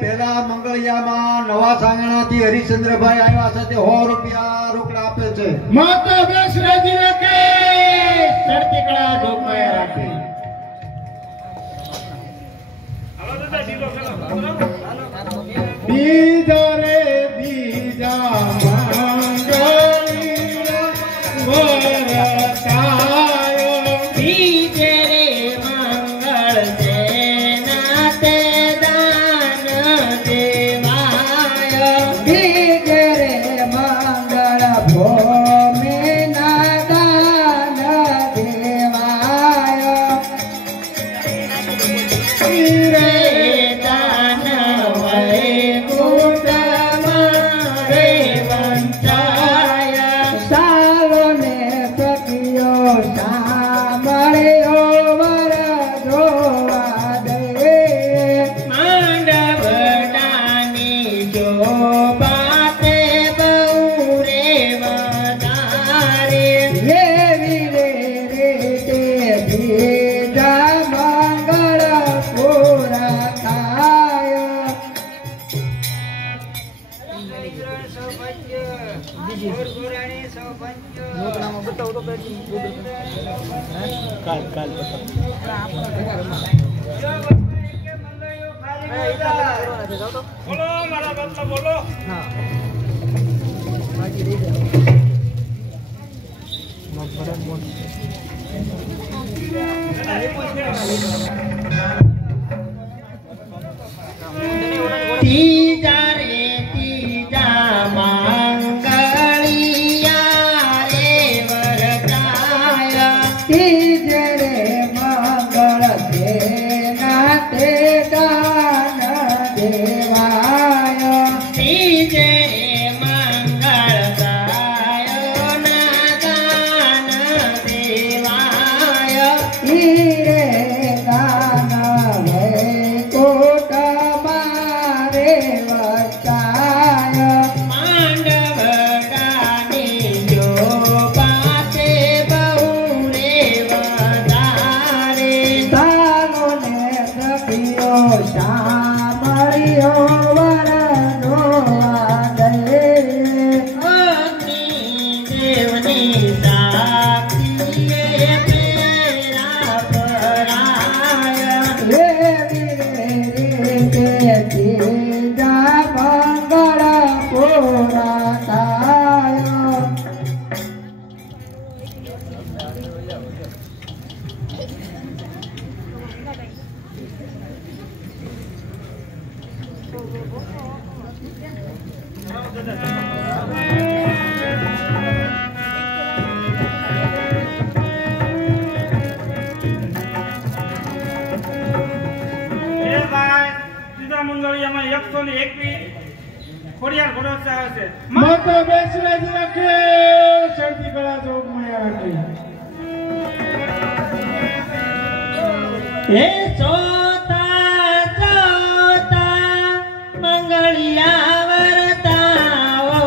પેલા મંગળિયામાં નવા સાંગણાથી હરિચંદ્રભાઈ આવ્યા છે તે 100 રૂપિયા રોકડા આપે છે માતા બેસ રાજી રાખે સડતીકડા જોપાય રાખે બીજા રે બીજા મંગળિયા વરતાયો બીજે રે મંગળ સેના તે દાન દેવાય બીજે રે મંગળ ભૂમિ ના દાન દેવાય રે દાન વૈકુંઠ મારે વંચાય સાલો ને સખિયો સાંભળ્યો વર જોવા દે માંડવડાની જો બાતે બહુ રે વધારે એવી રે રીતે બીજા મંગળ પૂરા થાય બોલો મારા બાપા બોલો तीजा रे तीजा मंगलिया रे वरदाया तीजे रे मंगल से नाते दान देवाय तीजे रे मंगल गायो ना दान देवाय हीरे दान वैकुंठ मारे वचाय मांडव गाने जो बाते बहुरे वदारे सालो ने सखियो श्यामरियो वरनो आदे अग्नि देवनी साक्षी तेरा पराय रे रे रे तीजा मंगल पुराताय એ ભાઈ સીધા મંગળિયામાં 121 ખોડિયાર ભરોસે આવે છે માતા બેસરા જ રાખે શરદી ગળા જોગ માયા રાખે हे चोता चोता मंगलिया वरताओ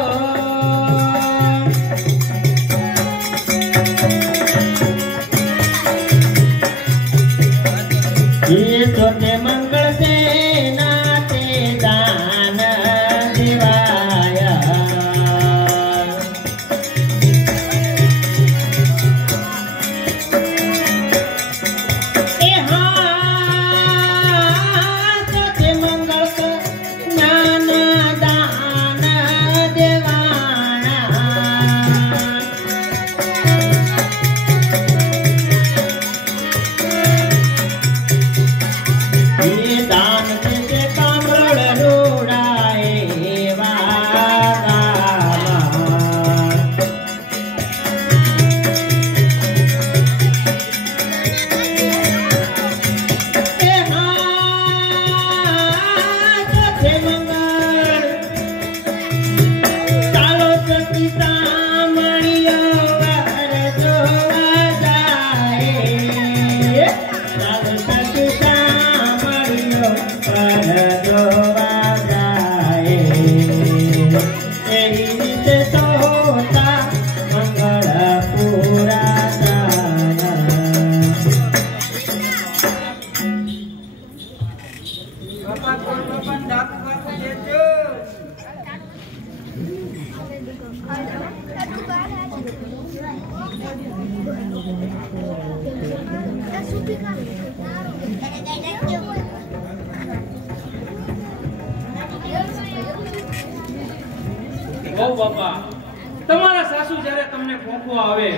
ये छोटे मंगल से नाते दान दिवाया ए हाँ छोटे मंगल को नाना दान देवाना ये दान से कामड़ रोड़ाए वाला ए हाँ छोटे मंगल चालो सती सामणियो वर जोवा जाए चालो सती सामणियो वर जोवा जाए एही रीते सोता मंगल पूरा जाया બાપા કોઈ પણ દાંત કાપી દેજો ઓ બાપા તમારા સાસુ જ્યારે તમને ફોંફો આવે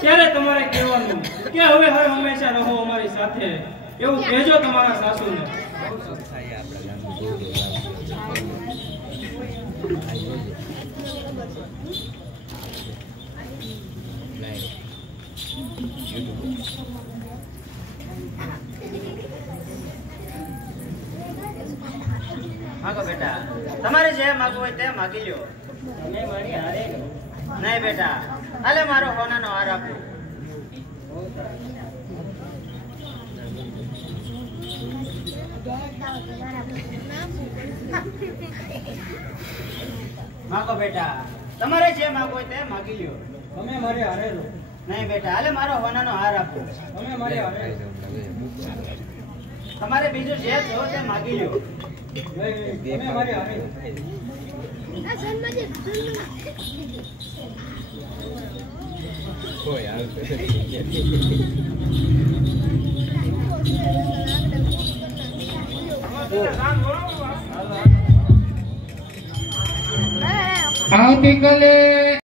ત્યારે તમારે કહેવાનું કે હવે હવે હંમેશા રહો અમારી સાથે એવું કહેજો તમારા સાસુને માગો બેટા તમારે જે માગવું હોય તે માગી લ્યો તમે મારી હારે રહો. નહીં બેટા હાલે મારો હોનાનો હાર આપો માગો બેટા તમારે જે માગવું હોય તે માગી લ્યો તમે મારી હારે રહો. નહીં બેટા હાલે મારો હોનાનો હાર આપો તમે મારી હારે રહો. તમારે બીજું જે જોવો તે માગી લ્યો તમે મારી હારે રહો. કોઈ આવશે આવતીકાલે